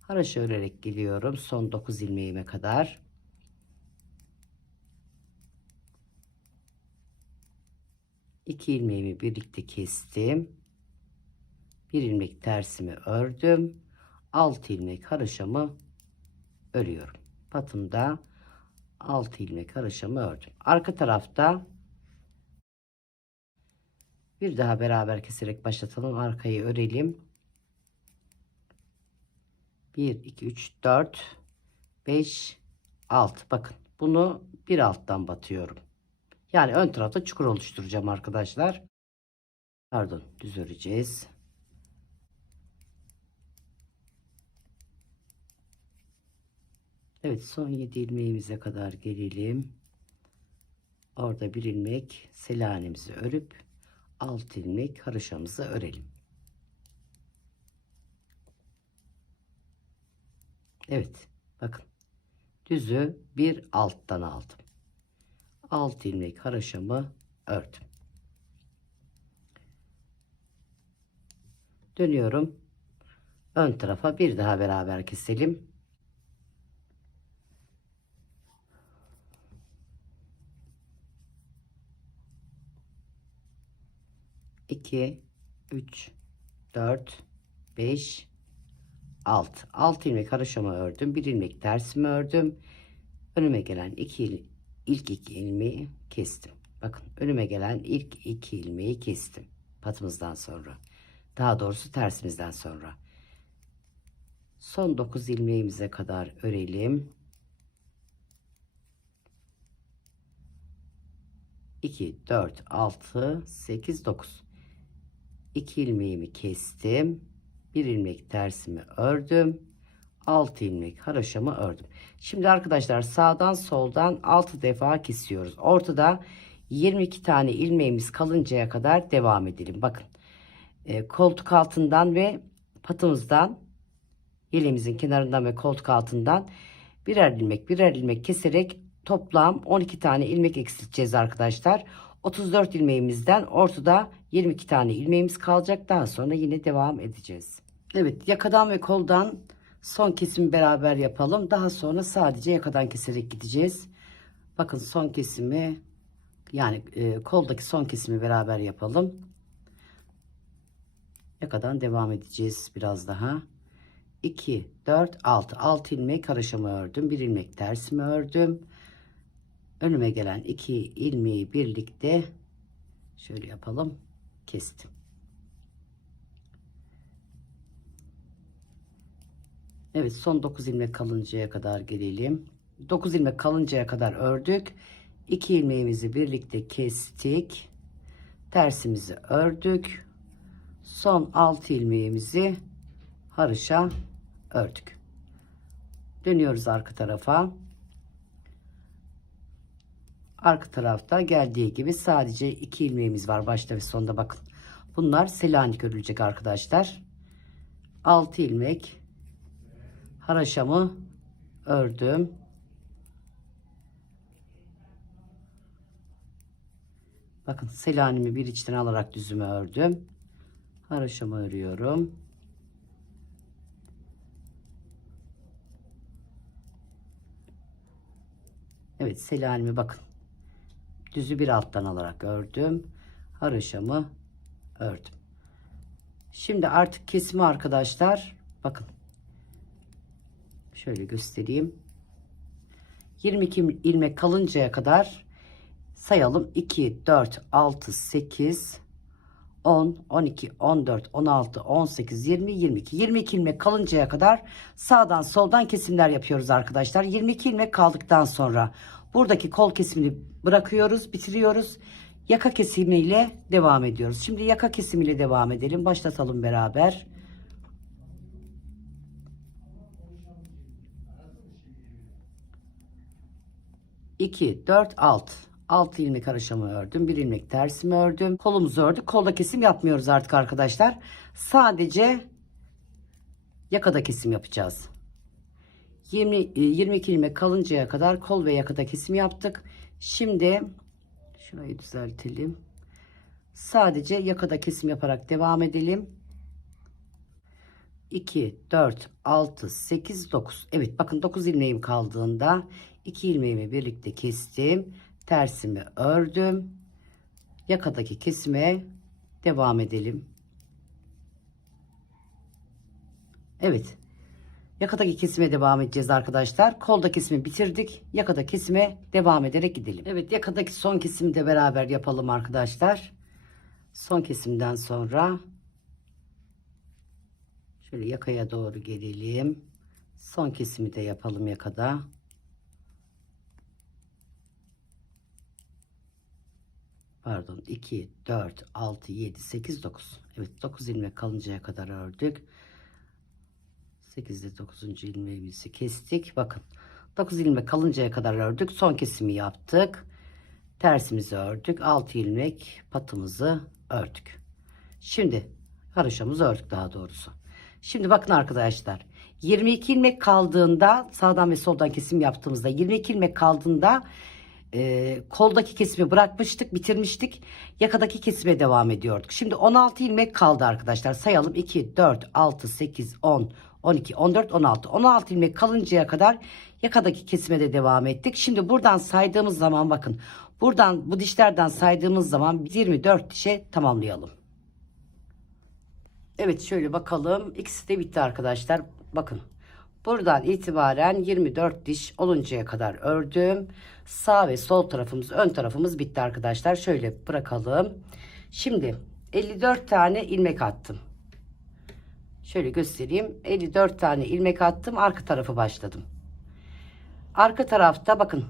Haroşa örerek geliyorum son 9 ilmeğime kadar. İki ilmeğimi birlikte kestim. Bir ilmek tersimi ördüm. 6 ilmek haroşamı örüyorum. Patımda 6 ilmek haroşamı ördüm. Arka tarafta bir daha beraber keserek başlatalım. Arkayı örelim. 1, 2, 3, 4, 5, 6. Bakın bunu bir alttan batıyorum. Yani ön tarafta çukur oluşturacağım arkadaşlar. Pardon, düz öreceğiz. Evet, son 7 ilmeğimize kadar gelelim. Orada bir ilmek selanemizi örüp 6 ilmek haroşamızı örelim. Evet, bakın düzü bir alttan aldım. 6 ilmek haroşamı ördüm. Dönüyorum. Ön tarafa bir daha beraber keselim. İki, 3, 4, 5, 6. 6 ilmek haroşamı ördüm. Bir ilmek tersimi ördüm. Önüme gelen ilk iki ilmeği kestim. Bakın önüme gelen ilk 2 ilmeği kestim. Patımızdan sonra. Daha doğrusu tersimizden sonra. Son 9 ilmeğimize kadar örelim. 2, 4, 6, 8, 9. 2 ilmeğimi kestim. Bir ilmek tersimi ördüm. 6 ilmek haroşamı ördüm. Şimdi arkadaşlar sağdan soldan 6 defa kesiyoruz. Ortada 22 tane ilmeğimiz kalıncaya kadar devam edelim. Bakın koltuk altından ve patımızdan, yeleğimizin kenarından ve koltuk altından birer ilmek birer ilmek keserek toplam 12 tane ilmek eksilteceğiz arkadaşlar. 34 ilmeğimizden ortada 22 tane ilmeğimiz kalacak. Daha sonra yine devam edeceğiz. Evet, yakadan ve koldan son kesimi beraber yapalım. Daha sonra sadece yakadan keserek gideceğiz. Bakın son kesimi, yani koldaki son kesimi beraber yapalım. Yakadan devam edeceğiz biraz daha. 2 4 6 ilmek haroşamı ördüm, bir ilmek tersimi ördüm. Önüme gelen 2 ilmeği birlikte şöyle yapalım, kestim. Evet, son 9 ilmek kalıncaya kadar gelelim. 9 ilmek kalıncaya kadar ördük. 2 ilmeğimizi birlikte kestik. Tersimizi ördük. Son 6 ilmeğimizi haroşa ördük. Dönüyoruz arka tarafa. Arka tarafta geldiği gibi sadece 2 ilmeğimiz var başta ve sonda, bakın. Bunlar Selanik örülecek arkadaşlar. 6 ilmek haroşamı ördüm. Bakın, Selanik'imi bir içten alarak düzümü ördüm. Haroşamı örüyorum. Evet, Selanik'imi bakın düzü bir alttan alarak ördüm. Haroşamı ördüm. Şimdi artık kesimi arkadaşlar, bakın şöyle göstereyim. 22 ilmek kalıncaya kadar sayalım. 2 4 6 8 10 12 14 16 18 20 22 22 ilmek kalıncaya kadar sağdan soldan kesimler yapıyoruz arkadaşlar. 22 ilmek kaldıktan sonra buradaki kol kesimini bırakıyoruz, bitiriyoruz. Yaka kesimiyle devam ediyoruz. Şimdi yaka kesimiyle devam edelim. Başlatalım beraber. 2 4 6 ilmek haroşamı ördüm, bir ilmek tersimi ördüm, kolumuzu ördük. Kolda kesim yapmıyoruz artık arkadaşlar, sadece yakada kesim yapacağız. 22 ilmek kalıncaya kadar kol ve yakada kesim yaptık. Şimdi şurayı düzeltelim, sadece yakada kesim yaparak devam edelim. 2 4 6 8 9, evet bakın 9 ilmeğim kaldığında 2 ilmeğimi birlikte kestim, tersimi ördüm. Yakadaki kesime devam edelim. Evet, yakadaki kesime devam edeceğiz arkadaşlar. Kolda kesimi bitirdik, yakada kesime devam ederek gidelim. Evet, yakadaki son kesimi de beraber yapalım arkadaşlar. Son kesimden sonra şöyle yakaya doğru gelelim. Son kesimi de yapalım yakada. Pardon, 2 4 6 7 8 9, evet 9 ilmek kalıncaya kadar ördük. 8'de 9. ilmeğimizi kestik. Bakın 9 ilmek kalıncaya kadar ördük, son kesimi yaptık, tersimizi ördük, 6 ilmek patımızı ördük. Şimdi haroşamızı ördük daha doğrusu. Şimdi bakın arkadaşlar, 22 ilmek kaldığında sağdan ve soldan kesim yaptığımızda 22 ilmek kaldığında koldaki kesimi bırakmıştık, bitirmiştik. Yakadaki kesime devam ediyorduk. Şimdi 16 ilmek kaldı arkadaşlar. Sayalım: 2 4 6 8 10 12 14 16. 16 ilmek kalıncaya kadar yakadaki kesime de devam ettik. Şimdi buradan saydığımız zaman, bakın buradan bu dişlerden saydığımız zaman 24 dişe tamamlayalım. Evet, şöyle bakalım, ikisi de bitti arkadaşlar. Bakın, buradan itibaren 24 diş oluncaya kadar ördüm. Sağ ve sol tarafımız, ön tarafımız bitti arkadaşlar. Şöyle bırakalım. Şimdi 54 tane ilmek attım. Şöyle göstereyim. 54 tane ilmek attım. Arka tarafı başladım. Arka tarafta bakın,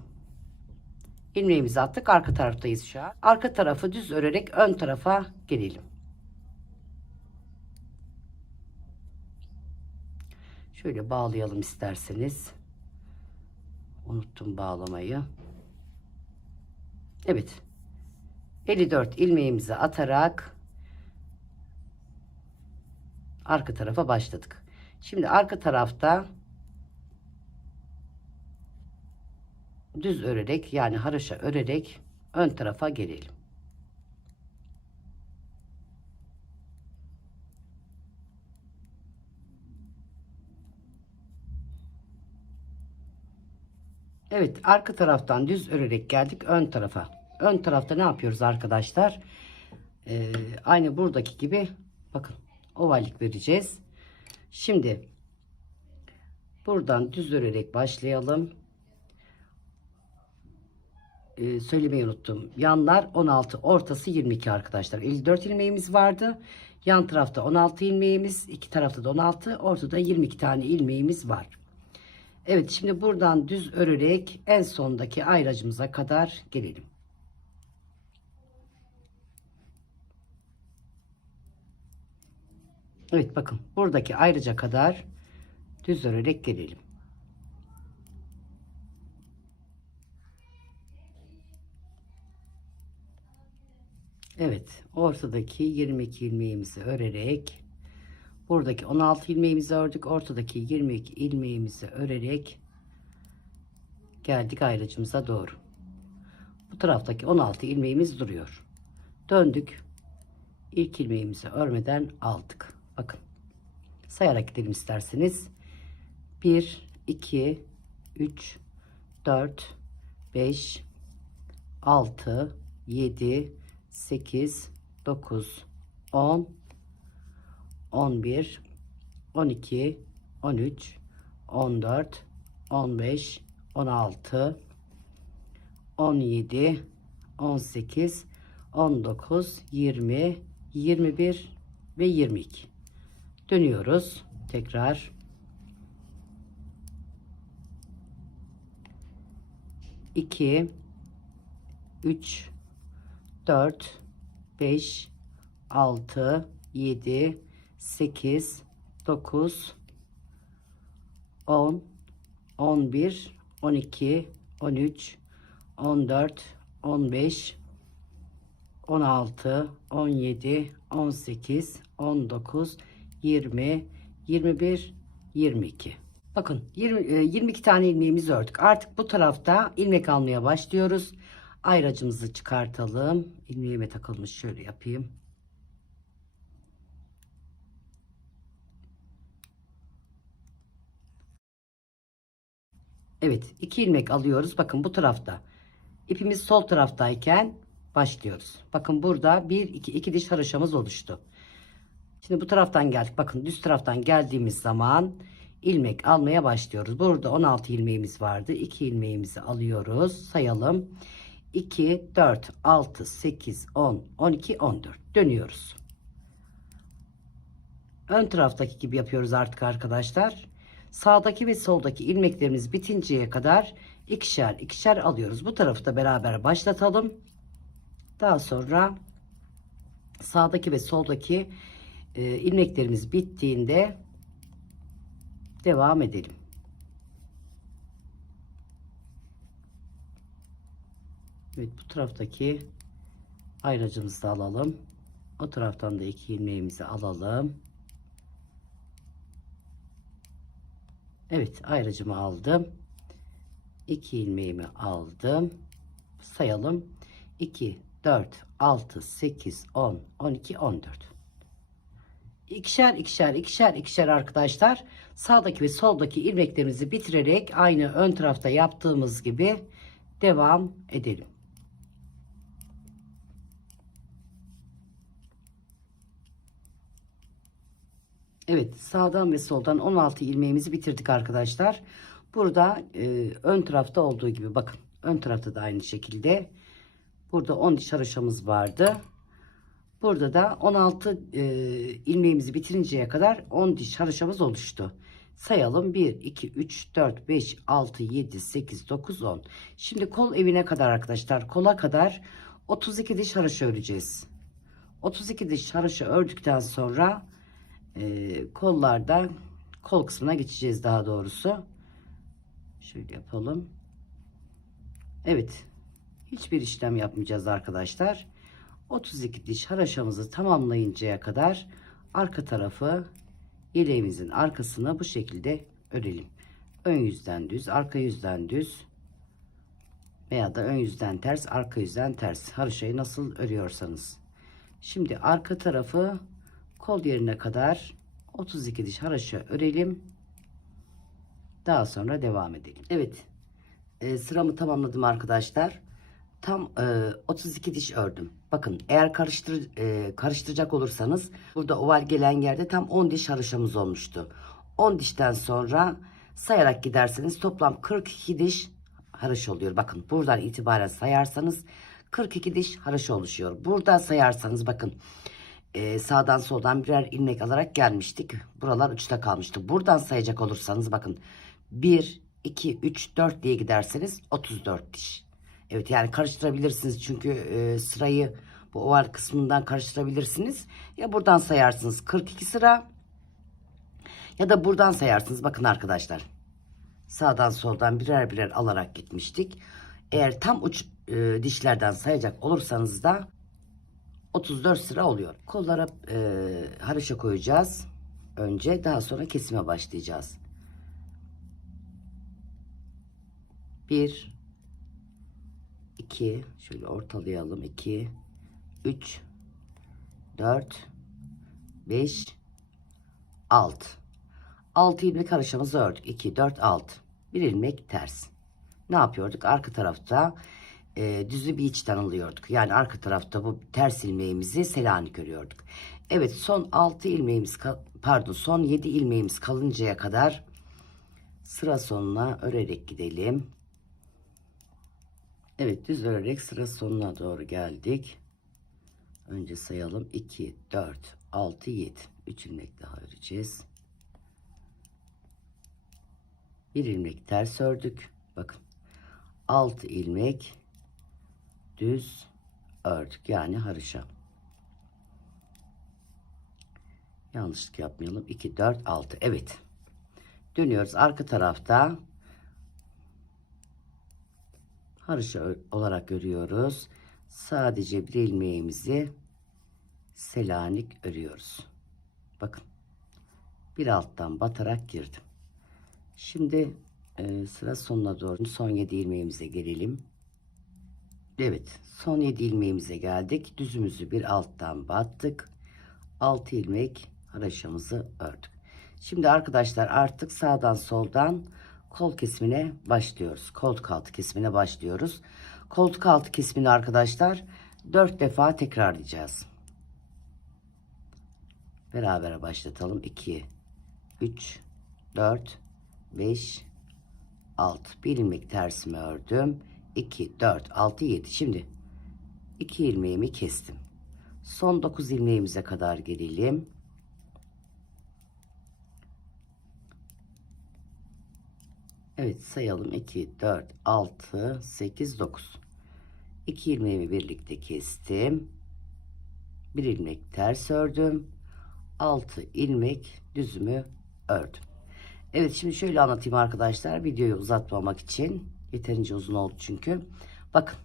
ilmeğimizi attık. Arka taraftayız şu an. Arka tarafı düz örerek ön tarafa gelelim. Şöyle bağlayalım isterseniz. Unuttum bağlamayı. Evet. 54 ilmeğimizi atarak arka tarafa başladık. Şimdi arka tarafta düz örerek, yani haroşa örerek ön tarafa gelelim. Evet, arka taraftan düz örerek geldik ön tarafa. Ön tarafta ne yapıyoruz arkadaşlar? Aynı buradaki gibi bakın, ovallik vereceğiz. Şimdi buradan düz örerek başlayalım. Söylemeyi unuttum. Yanlar 16, ortası 22 arkadaşlar. 54 ilmeğimiz vardı. Yan tarafta 16 ilmeğimiz, iki tarafta da 16, ortada 22 tane ilmeğimiz var. Evet, şimdi buradan düz örerek en sondaki ayracımıza kadar gelelim. Evet, bakın buradaki ayrıca kadar düz örerek gelelim. Evet, ortadaki 22 ilmeğimizi örerek, buradaki 16 ilmeğimizi ördük, ortadaki 22 ilmeğimizi örerek geldik ayracımıza doğru. Bu taraftaki 16 ilmeğimiz duruyor. Döndük, ilk ilmeğimizi örmeden aldık. Bakın, sayarak gidelim isterseniz. 1 2 3 4 5 6 7 8 9 10 11 12 13 14 15 16 17 18 19 20 21 ve 22. Dönüyoruz tekrar. 2 3 4 5 6 7 8 9 10 11 12 13 14 15 16 17 18 19 20 21 22. Bakın 22 tane ilmeğimizi ördük. Artık bu tarafta ilmek almaya başlıyoruz. Ayracımızı çıkartalım. İlmeğime takılmış, şöyle yapayım. Evet, 2 ilmek alıyoruz. Bakın bu tarafta. İpimiz sol taraftayken başlıyoruz. Bakın burada 1 2 diş haroşamız oluştu. Şimdi bu taraftan geldik. Bakın düz taraftan geldiğimiz zaman ilmek almaya başlıyoruz. Burada 16 ilmeğimiz vardı. 2 ilmeğimizi alıyoruz. Sayalım. 2 4 6 8 10 12 14. Dönüyoruz. Ön taraftaki gibi yapıyoruz artık arkadaşlar. Sağdaki ve soldaki ilmeklerimiz bitinceye kadar ikişer ikişer alıyoruz. Bu tarafı da beraber başlatalım. Daha sonra sağdaki ve soldaki ilmeklerimiz bittiğinde devam edelim. Evet, bu taraftaki ayracımızı da alalım. O taraftan da 2 ilmeğimizi alalım. Evet, ayracımı aldım. 2 ilmeğimi aldım. Sayalım. 2 4 6 8 10 12 14. İkişer ikişer ikişer ikişer arkadaşlar, sağdaki ve soldaki ilmeklerimizi bitirerek aynı ön tarafta yaptığımız gibi devam edelim. Evet, sağdan ve soldan 16 ilmeğimizi bitirdik arkadaşlar. Burada ön tarafta olduğu gibi bakın, ön tarafta da aynı şekilde burada 10 diş haroşamız vardı. Burada da 16 ilmeğimizi bitirinceye kadar 10 diş haroşamız oluştu. Sayalım. 1 2 3 4 5 6 7 8 9 10. Şimdi kol evine kadar arkadaşlar, kola kadar 32 diş haroşa öreceğiz. 32 diş haroşa ördükten sonra kollarda kol kısmına geçeceğiz daha doğrusu. Şöyle yapalım. Evet, hiçbir işlem yapmayacağız arkadaşlar. 32 diş haroşamızı tamamlayıncaya kadar arka tarafı, yeleğimizin arkasını bu şekilde örelim. Ön yüzden düz, arka yüzden düz veya da ön yüzden ters, arka yüzden ters. Haroşayı nasıl örüyorsanız. Şimdi arka tarafı kol yerine kadar 32 diş haroşa örelim. Daha sonra devam edelim. Evet, sıramı tamamladım arkadaşlar. Tam 32 diş ördüm. Bakın, eğer karıştıracak olursanız burada oval gelen yerde tam 10 diş haroşamız olmuştu. 10 dişten sonra sayarak giderseniz toplam 42 diş haroşa oluyor. Bakın, buradan itibaren sayarsanız 42 diş haroşa oluşuyor. Buradan sayarsanız bakın, sağdan soldan birer ilmek alarak gelmiştik. Buralar uçta kalmıştı. Buradan sayacak olursanız bakın, 1, 2, 3, 4 diye giderseniz 34 diş. Evet, yani karıştırabilirsiniz çünkü sırayı bu oval kısmından karıştırabilirsiniz. Ya buradan sayarsınız 42 sıra, ya da buradan sayarsınız. Bakın arkadaşlar, sağdan soldan birer birer alarak gitmiştik. Eğer tam uç dişlerden sayacak olursanız da 34 sıra oluyor. Kollara haroşa koyacağız önce, daha sonra kesime başlayacağız. 1, 2, şöyle ortalayalım, 2, 3, 4, 5, 6. 6 ilmek haroşamızı ördük. 2, 4, 6. Bir ilmek ters. Ne yapıyorduk? Arka tarafta düzü bir içten alıyorduk. Yani arka tarafta bu ters ilmeğimizi Selanik örüyorduk. Evet, son 6 ilmeğimiz pardon, son 7 ilmeğimiz kalıncaya kadar sıra sonuna örerek gidelim. Evet, düz örerek sıra sonuna doğru geldik. Önce sayalım. 2, 4, 6, 7. 3 ilmek daha öreceğiz. Bir ilmek ters ördük. Bakın, 6 ilmek düz ördük, yani haroşa. Yanlışlık yapmayalım. 2, 4, 6. Evet, dönüyoruz. Arka tarafta haroşa olarak örüyoruz. Sadece bir ilmeğimizi Selanik örüyoruz. Bakın, bir alttan batarak girdim. Şimdi sıra sonuna doğru son 7 ilmeğimize gelelim. Evet, son 7 ilmeğimize geldik. Düzümüzü bir alttan battık. 6 ilmek haroşamızı ördük. Şimdi arkadaşlar, artık sağdan soldan kol kesimine başlıyoruz. Koltuk altı kesimine başlıyoruz. Koltuk altı kesimini arkadaşlar 4 defa tekrarlayacağız. Beraber başlatalım. 2, 3, 4, 5, 6. Bir ilmek tersimi ördüm. 2, 4, 6, 7. Şimdi 2 ilmeğimi kestim. Son 9 ilmeğimize kadar gelelim. Evet, sayalım. 2, 4, 6, 8, 9. 2 ilmeğimi birlikte kestim. Bir ilmek ters ördüm. 6 ilmek düzümü ördüm. Evet, şimdi şöyle anlatayım arkadaşlar, videoyu uzatmamak için. Yeterince uzun oldu çünkü. Bakın,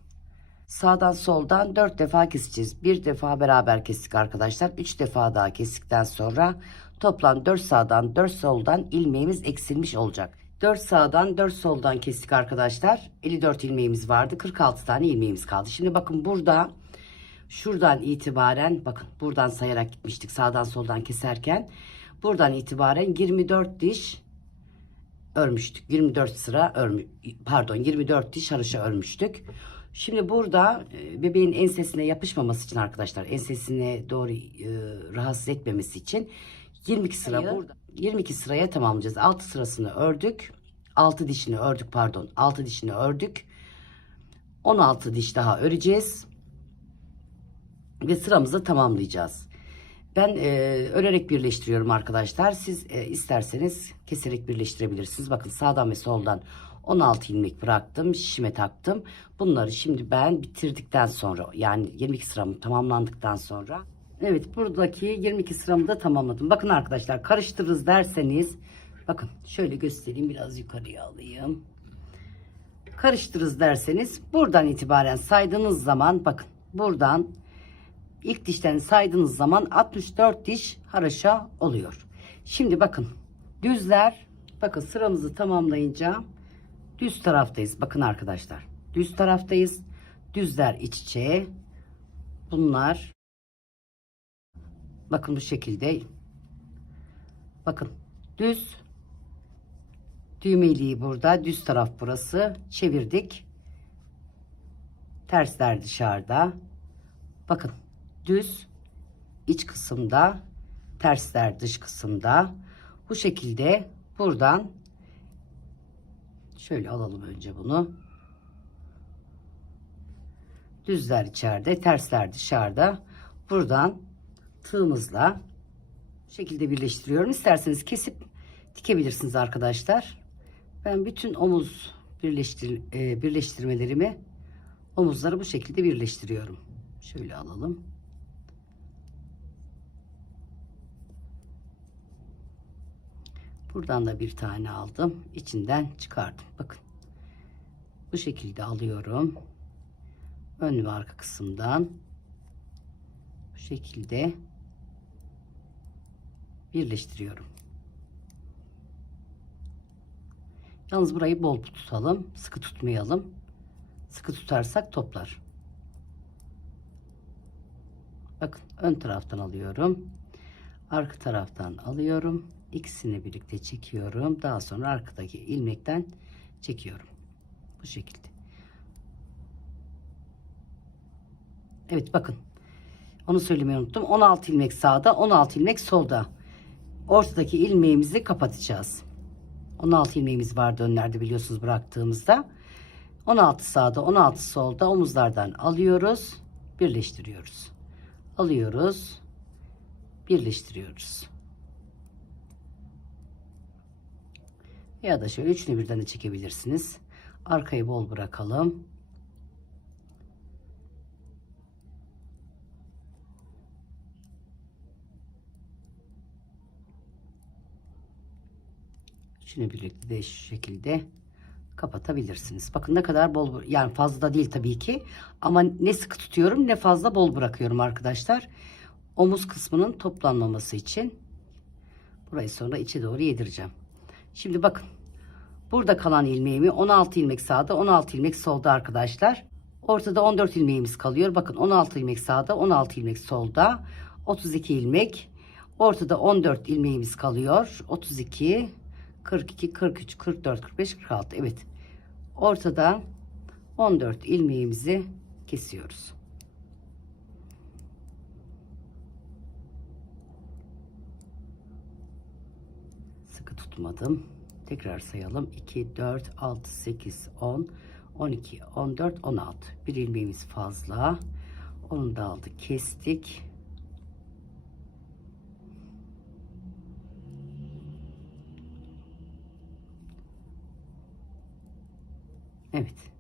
sağdan soldan 4 defa keseceğiz. Bir defa beraber kestik arkadaşlar. 3 defa daha kestikten sonra toplam 4 sağdan 4 soldan ilmeğimiz eksilmiş olacak. 4 sağdan 4 soldan kestik arkadaşlar. 54 ilmeğimiz vardı. 46 tane ilmeğimiz kaldı. Şimdi bakın, burada şuradan itibaren, bakın buradan sayarak gitmiştik sağdan soldan keserken. Buradan itibaren 24 diş örmüştük. 24 sıra pardon, 24 diş haroşa örmüştük. Şimdi burada bebeğin ensesine yapışmaması için arkadaşlar, ensesine doğru rahatsız etmemesi için 22 sıra burada. 22 sıraya tamamlayacağız. 6 sırasını ördük. 6 dişini ördük, pardon. 6 dişini ördük. 16 diş daha öreceğiz. Ve sıramızı tamamlayacağız. Ben örerek birleştiriyorum arkadaşlar. Siz isterseniz keserek birleştirebilirsiniz. Bakın, sağdan ve soldan 16 ilmek bıraktım. Şişime taktım. Bunları şimdi ben bitirdikten sonra, yani 22 sıramı tamamlandıktan sonra, evet, buradaki 22 sıramı da tamamladım. Bakın arkadaşlar, karıştırırız derseniz, bakın şöyle göstereyim, biraz yukarıya alayım. Karıştırırız derseniz buradan itibaren saydığınız zaman, bakın buradan ilk dişten saydığınız zaman 64 diş haroşa oluyor. Şimdi bakın, düzler, bakın sıramızı tamamlayınca düz taraftayız. Bakın arkadaşlar, düz taraftayız. Düzler iç içe. Bunlar bakın bu şekilde. Bakın düz düğmeliği burada. Düz taraf burası. Çevirdik. Tersler dışarıda. Bakın düz iç kısımda. Tersler dış kısımda. Bu şekilde buradan şöyle alalım önce bunu. Düzler içeride, tersler dışarıda. Buradan tığımızla bu şekilde birleştiriyorum. İsterseniz kesip dikebilirsiniz arkadaşlar. Ben bütün omuz birleştirmelerimi, omuzları bu şekilde birleştiriyorum. Şöyle alalım. Buradan da bir tane aldım. İçinden çıkardım. Bakın. Bu şekilde alıyorum. Ön ve arka kısımdan bu şekilde birleştiriyorum. Yalnız burayı bol tutalım. Sıkı tutmayalım. Sıkı tutarsak toplar. Bakın ön taraftan alıyorum. Arka taraftan alıyorum. İkisini birlikte çekiyorum. Daha sonra arkadaki ilmekten çekiyorum. Bu şekilde. Evet bakın. Onu söylemeyi unuttum. 16 ilmek sağda, 16 ilmek solda. Ortadaki ilmeğimizi kapatacağız. 16 ilmeğimiz vardı önlerde biliyorsunuz bıraktığımızda. 16 sağda, 16 solda omuzlardan alıyoruz, birleştiriyoruz. Alıyoruz, birleştiriyoruz. Ya da şöyle üçünü birden de çekebilirsiniz. Arkayı bol bırakalım. Üçünü birlikte de şu şekilde kapatabilirsiniz. Bakın ne kadar bol, yani fazla da değil tabii ki. Ama ne sıkı tutuyorum ne fazla bol bırakıyorum arkadaşlar. Omuz kısmının toplanmaması için. Burayı sonra içe doğru yedireceğim. Şimdi bakın. Burada kalan ilmeğimi 16 ilmek sağda, 16 ilmek solda arkadaşlar. Ortada 14 ilmeğimiz kalıyor. Bakın 16 ilmek sağda, 16 ilmek solda. 32 ilmek. Ortada 14 ilmeğimiz kalıyor. 32, 42, 43, 44, 45, 46. Evet. Ortada 14 ilmeğimizi kesiyoruz. Sıkı tutmadım. Tekrar sayalım. 2, 4, 6, 8, 10, 12, 14, 16. Bir ilmeğimiz fazla. Onu da aldık. Kestik. Evet.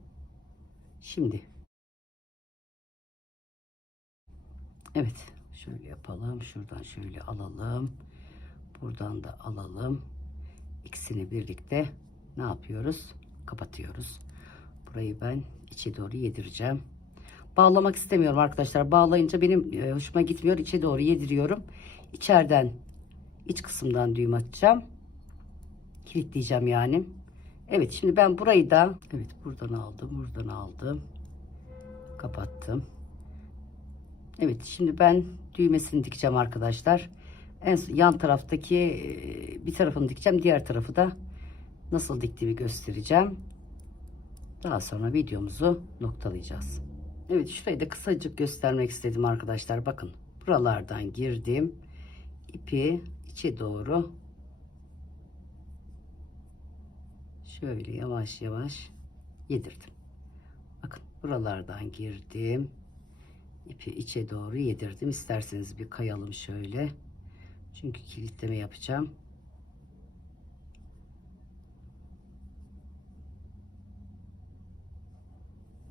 Şimdi. Evet. Şöyle yapalım. Şuradan şöyle alalım. Buradan da alalım. İkisini birlikte ne yapıyoruz? Kapatıyoruz. Burayı ben içe doğru yedireceğim. Bağlamak istemiyorum arkadaşlar. Bağlayınca benim hoşuma gitmiyor. İçe doğru yediriyorum. İçeriden, iç kısımdan düğüm atacağım. Kilitleyeceğim yani. Evet, şimdi ben burayı da evet buradan aldım, buradan aldım. Kapattım. Evet, şimdi ben düğmesini dikeceğim arkadaşlar. En yan taraftaki bir tarafını dikeceğim. Diğer tarafı da nasıl diktiğimi göstereceğim. Daha sonra videomuzu noktalayacağız. Evet, şurayı da kısacık göstermek istedim arkadaşlar. Bakın buralardan girdim. İpi içe doğru şöyle yavaş yavaş yedirdim. Bakın buralardan girdim. İpi içe doğru yedirdim. İsterseniz bir kayalım şöyle. Çünkü kilitleme yapacağım.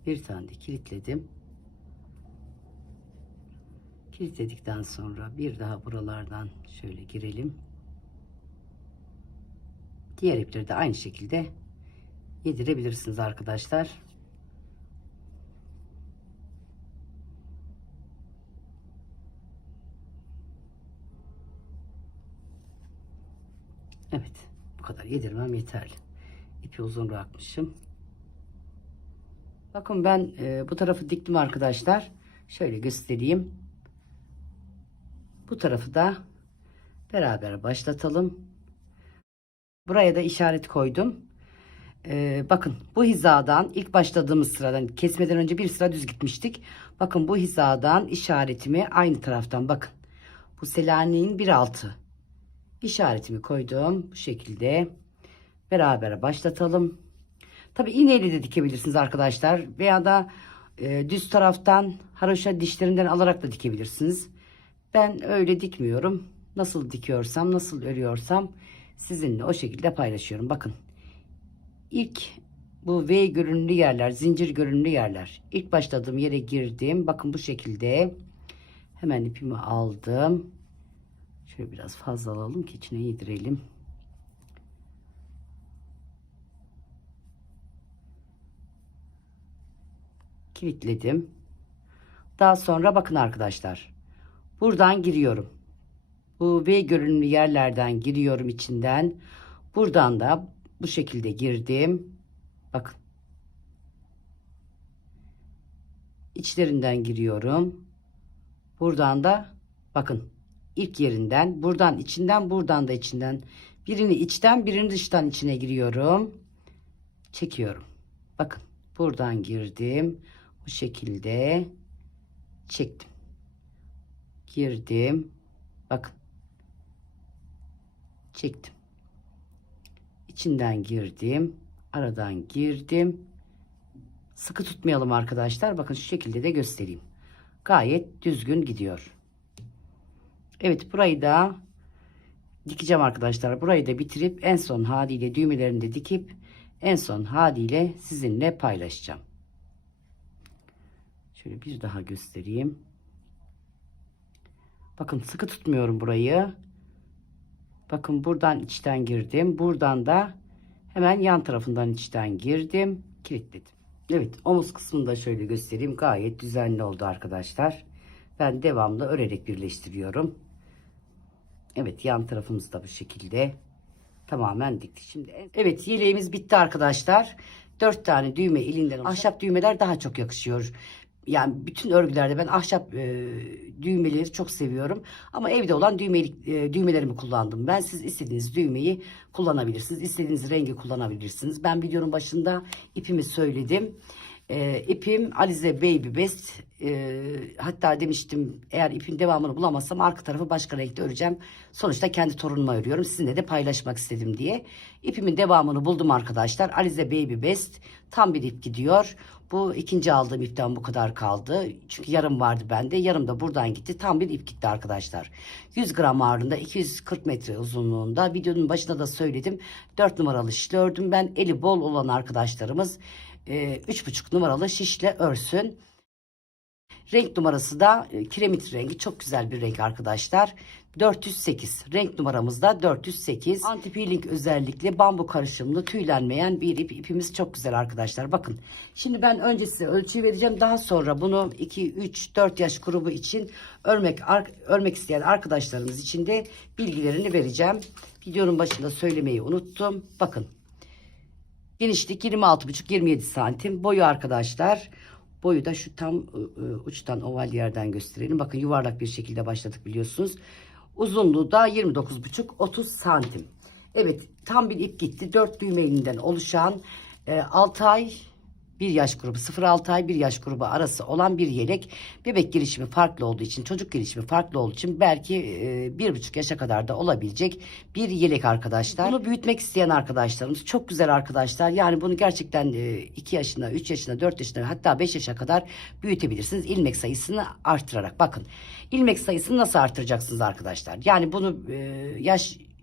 Bir tane de kilitledim. Kilitledikten sonra bir daha buralardan şöyle girelim. Diğer ipleri de aynı şekilde yedirebilirsiniz arkadaşlar. Evet, bu kadar yedirmem yeterli. İpi uzun bırakmışım. Bakın ben bu tarafı diktim arkadaşlar. Şöyle göstereyim. Bu tarafı da beraber başlatalım. Buraya da işaret koydum. Bakın bu hizadan ilk başladığımız sıradan kesmeden önce bir sıra düz gitmiştik. Bakın bu hizadan işaretimi aynı taraftan bakın. Bu Selanik'in bir altı işaretimi koydum. Bu şekilde beraber başlatalım. Tabi iğneyle de dikebilirsiniz arkadaşlar. Veya da düz taraftan haroşa dişlerinden alarak da dikebilirsiniz. Ben öyle dikmiyorum. Nasıl dikiyorsam, nasıl örüyorsam sizinle o şekilde paylaşıyorum. Bakın. İlk bu V görünümlü yerler, zincir görünümlü yerler. İlk başladığım yere girdim. Bakın bu şekilde hemen ipimi aldım. Şöyle biraz fazla alalım ki içine yedirelim. Kilitledim. Daha sonra bakın arkadaşlar. Buradan giriyorum. Bu V görünümlü yerlerden giriyorum içinden. Buradan da bu şekilde girdim. Bakın. İçlerinden giriyorum. Buradan da bakın ilk yerinden, buradan içinden, buradan da içinden. Birini içten, birini dıştan içine giriyorum. Çekiyorum. Bakın buradan girdim. Bu şekilde çektim. Girdim. Bakın. Çektim. İçinden girdim. Aradan girdim. Sıkı tutmayalım arkadaşlar. Bakın şu şekilde de göstereyim. Gayet düzgün gidiyor. Evet burayı da dikeceğim arkadaşlar. Burayı da bitirip en son haliyle düğmelerini de dikip en son haliyle sizinle paylaşacağım. Şöyle bir daha göstereyim. Bakın sıkı tutmuyorum burayı. Bakın buradan içten girdim. Buradan da hemen yan tarafından içten girdim. Kilitledim. Evet omuz kısmını da şöyle göstereyim. Gayet düzenli oldu arkadaşlar. Ben devamlı örerek birleştiriyorum. Evet yan tarafımız da bu şekilde tamamen diktik. Şimdi evet yeleğimiz bitti arkadaşlar. 4 tane düğme elinden ahşap düğmeler daha çok yakışıyor. Yani bütün örgülerde ben ahşap düğmeleri çok seviyorum. Ama evde olan düğmelerimi kullandım. Ben siz istediğiniz düğmeyi kullanabilirsiniz. İstediğiniz rengi kullanabilirsiniz. Ben videonun başında ipimi söyledim. İpim Alize Baby Best. Hatta demiştim eğer ipin devamını bulamazsam arka tarafı başka renkte öreceğim. Sonuçta kendi torunuma örüyorum. Sizinle de paylaşmak istedim diye. İpimin devamını buldum arkadaşlar. Alize Baby Best. Tam bir ip gidiyor. Bu ikinci aldığım ipten bu kadar kaldı. Çünkü yarım vardı bende. Yarım da buradan gitti. Tam bir ip gitti arkadaşlar. 100 gram ağırlığında 240 metre uzunluğunda. Videonun başında da söyledim. 4 numaralı şişle ördüm. Ben eli bol olan arkadaşlarımız 3,5 numaralı şişle örsün. Renk numarası da kiremit rengi. Çok güzel bir renk arkadaşlar. 408. Renk numaramız da 408. Anti peeling özellikle bambu karışımlı tüylenmeyen bir ip. İpimiz çok güzel arkadaşlar. Bakın. Şimdi ben önce size ölçüyü vereceğim. Daha sonra bunu 2, 3, 4 yaş grubu için örmek isteyen arkadaşlarımız için de bilgilerini vereceğim. Videonun başında söylemeyi unuttum. Bakın. Genişlik 26,5-27 santim. Boyu arkadaşlar. Boyu da şu tam uçtan oval yerden gösterelim. Bakın yuvarlak bir şekilde başladık biliyorsunuz. Uzunluğu da 29,5-30 santim. Evet tam bir ip gitti. 4 düğme elinden oluşan 6 ay 1 yaş grubu 0-6 ay 1 yaş grubu arası olan bir yelek. Bebek gelişimi farklı olduğu için çocuk gelişimi farklı olduğu için belki 1,5 yaşa kadar da olabilecek bir yelek arkadaşlar. Bunu büyütmek isteyen arkadaşlarımız çok güzel arkadaşlar. Yani bunu gerçekten 2 yaşına 3 yaşına 4 yaşına hatta 5 yaşa kadar büyütebilirsiniz. İlmek sayısını arttırarak. Bakın ilmek sayısını nasıl arttıracaksınız arkadaşlar. Yani bunu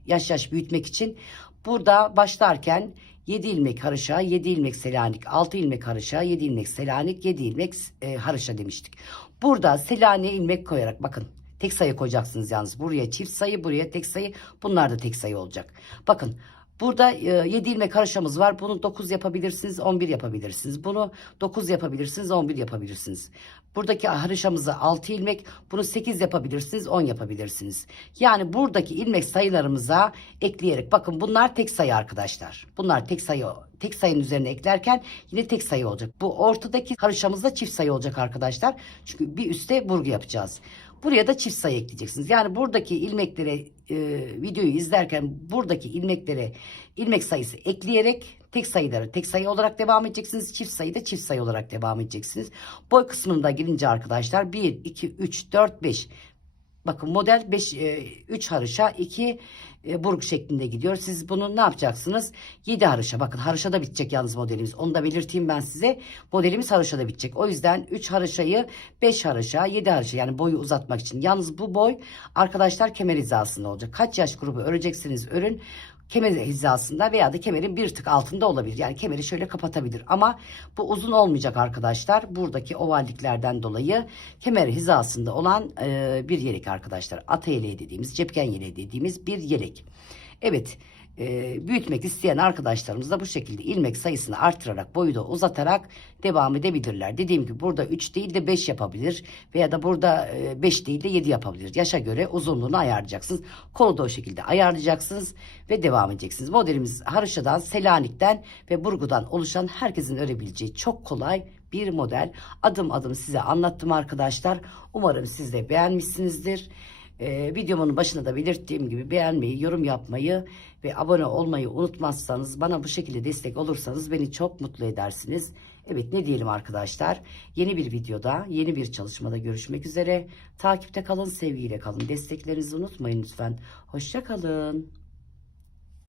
yaş büyütmek için burada başlarken 7 ilmek haroşa, 7 ilmek Selanik, 6 ilmek haroşa, 7 ilmek Selanik, 7 ilmek haroşa demiştik. Burada Selanik'e ilmek koyarak bakın tek sayı koyacaksınız yalnız. Buraya çift sayı, buraya tek sayı. Bunlar da tek sayı olacak. Bakın Burada 7 ilmek haroşamız var. Bunu 9 yapabilirsiniz, 11 yapabilirsiniz. Bunu 9 yapabilirsiniz, 11 yapabilirsiniz. Buradaki haroşamızı 6 ilmek, bunu 8 yapabilirsiniz, 10 yapabilirsiniz. Yani buradaki ilmek sayılarımıza ekleyerek, bakın bunlar tek sayı arkadaşlar. Bunlar tek sayı, tek sayının üzerine eklerken yine tek sayı olacak. Bu ortadaki haroşamız da çift sayı olacak arkadaşlar. Çünkü bir üste burgu yapacağız. Buraya da çift sayı ekleyeceksiniz. Yani buradaki ilmeklere, videoyu izlerken buradaki ilmeklere ilmek sayısı ekleyerek tek sayıları tek sayı olarak devam edeceksiniz. Çift sayı da çift sayı olarak devam edeceksiniz. Boy kısmında girince arkadaşlar 1, 2, 3, 4, 5. Bakın model 5, 3 haroşa 2 burgu şeklinde gidiyor. Siz bunu ne yapacaksınız? 7 haroşa. Bakın haroşada bitecek yalnız modelimiz. Onu da belirteyim ben size. Modelimiz haroşada bitecek. O yüzden 3 haroşayı 5 haroşa 7 haroşa, yani boyu uzatmak için. Yalnız bu boy arkadaşlar kemer hizasında olacak. Kaç yaş grubu öreceksiniz örün. Kemer hizasında veya da kemerin bir tık altında olabilir. Yani kemeri şöyle kapatabilir. Ama bu uzun olmayacak arkadaşlar. Buradaki ovalliklerden dolayı kemer hizasında olan bir yelek arkadaşlar. Ata yeleği dediğimiz, cepken yeleği dediğimiz bir yelek. Evet. Büyütmek isteyen arkadaşlarımız da bu şekilde ilmek sayısını artırarak, boyu da uzatarak devam edebilirler. Dediğim gibi burada 3 değil de 5 yapabilir veya da burada 5 değil de 7 yapabilir. Yaşa göre uzunluğunu ayarlayacaksınız. Kolu da o şekilde ayarlayacaksınız ve devam edeceksiniz. Modelimiz haroşadan, selanikten ve burgudan oluşan, herkesin örebileceği çok kolay bir model. Adım adım size anlattım arkadaşlar. Umarım siz de beğenmişsinizdir. Videomun başında da belirttiğim gibi beğenmeyi, yorum yapmayı ve abone olmayı unutmazsanız, bana bu şekilde destek olursanız beni çok mutlu edersiniz. Evet, ne diyelim arkadaşlar, yeni bir videoda, yeni bir çalışmada görüşmek üzere. Takipte kalın, sevgiyle kalın. Desteklerinizi unutmayın lütfen. Hoşça kalın.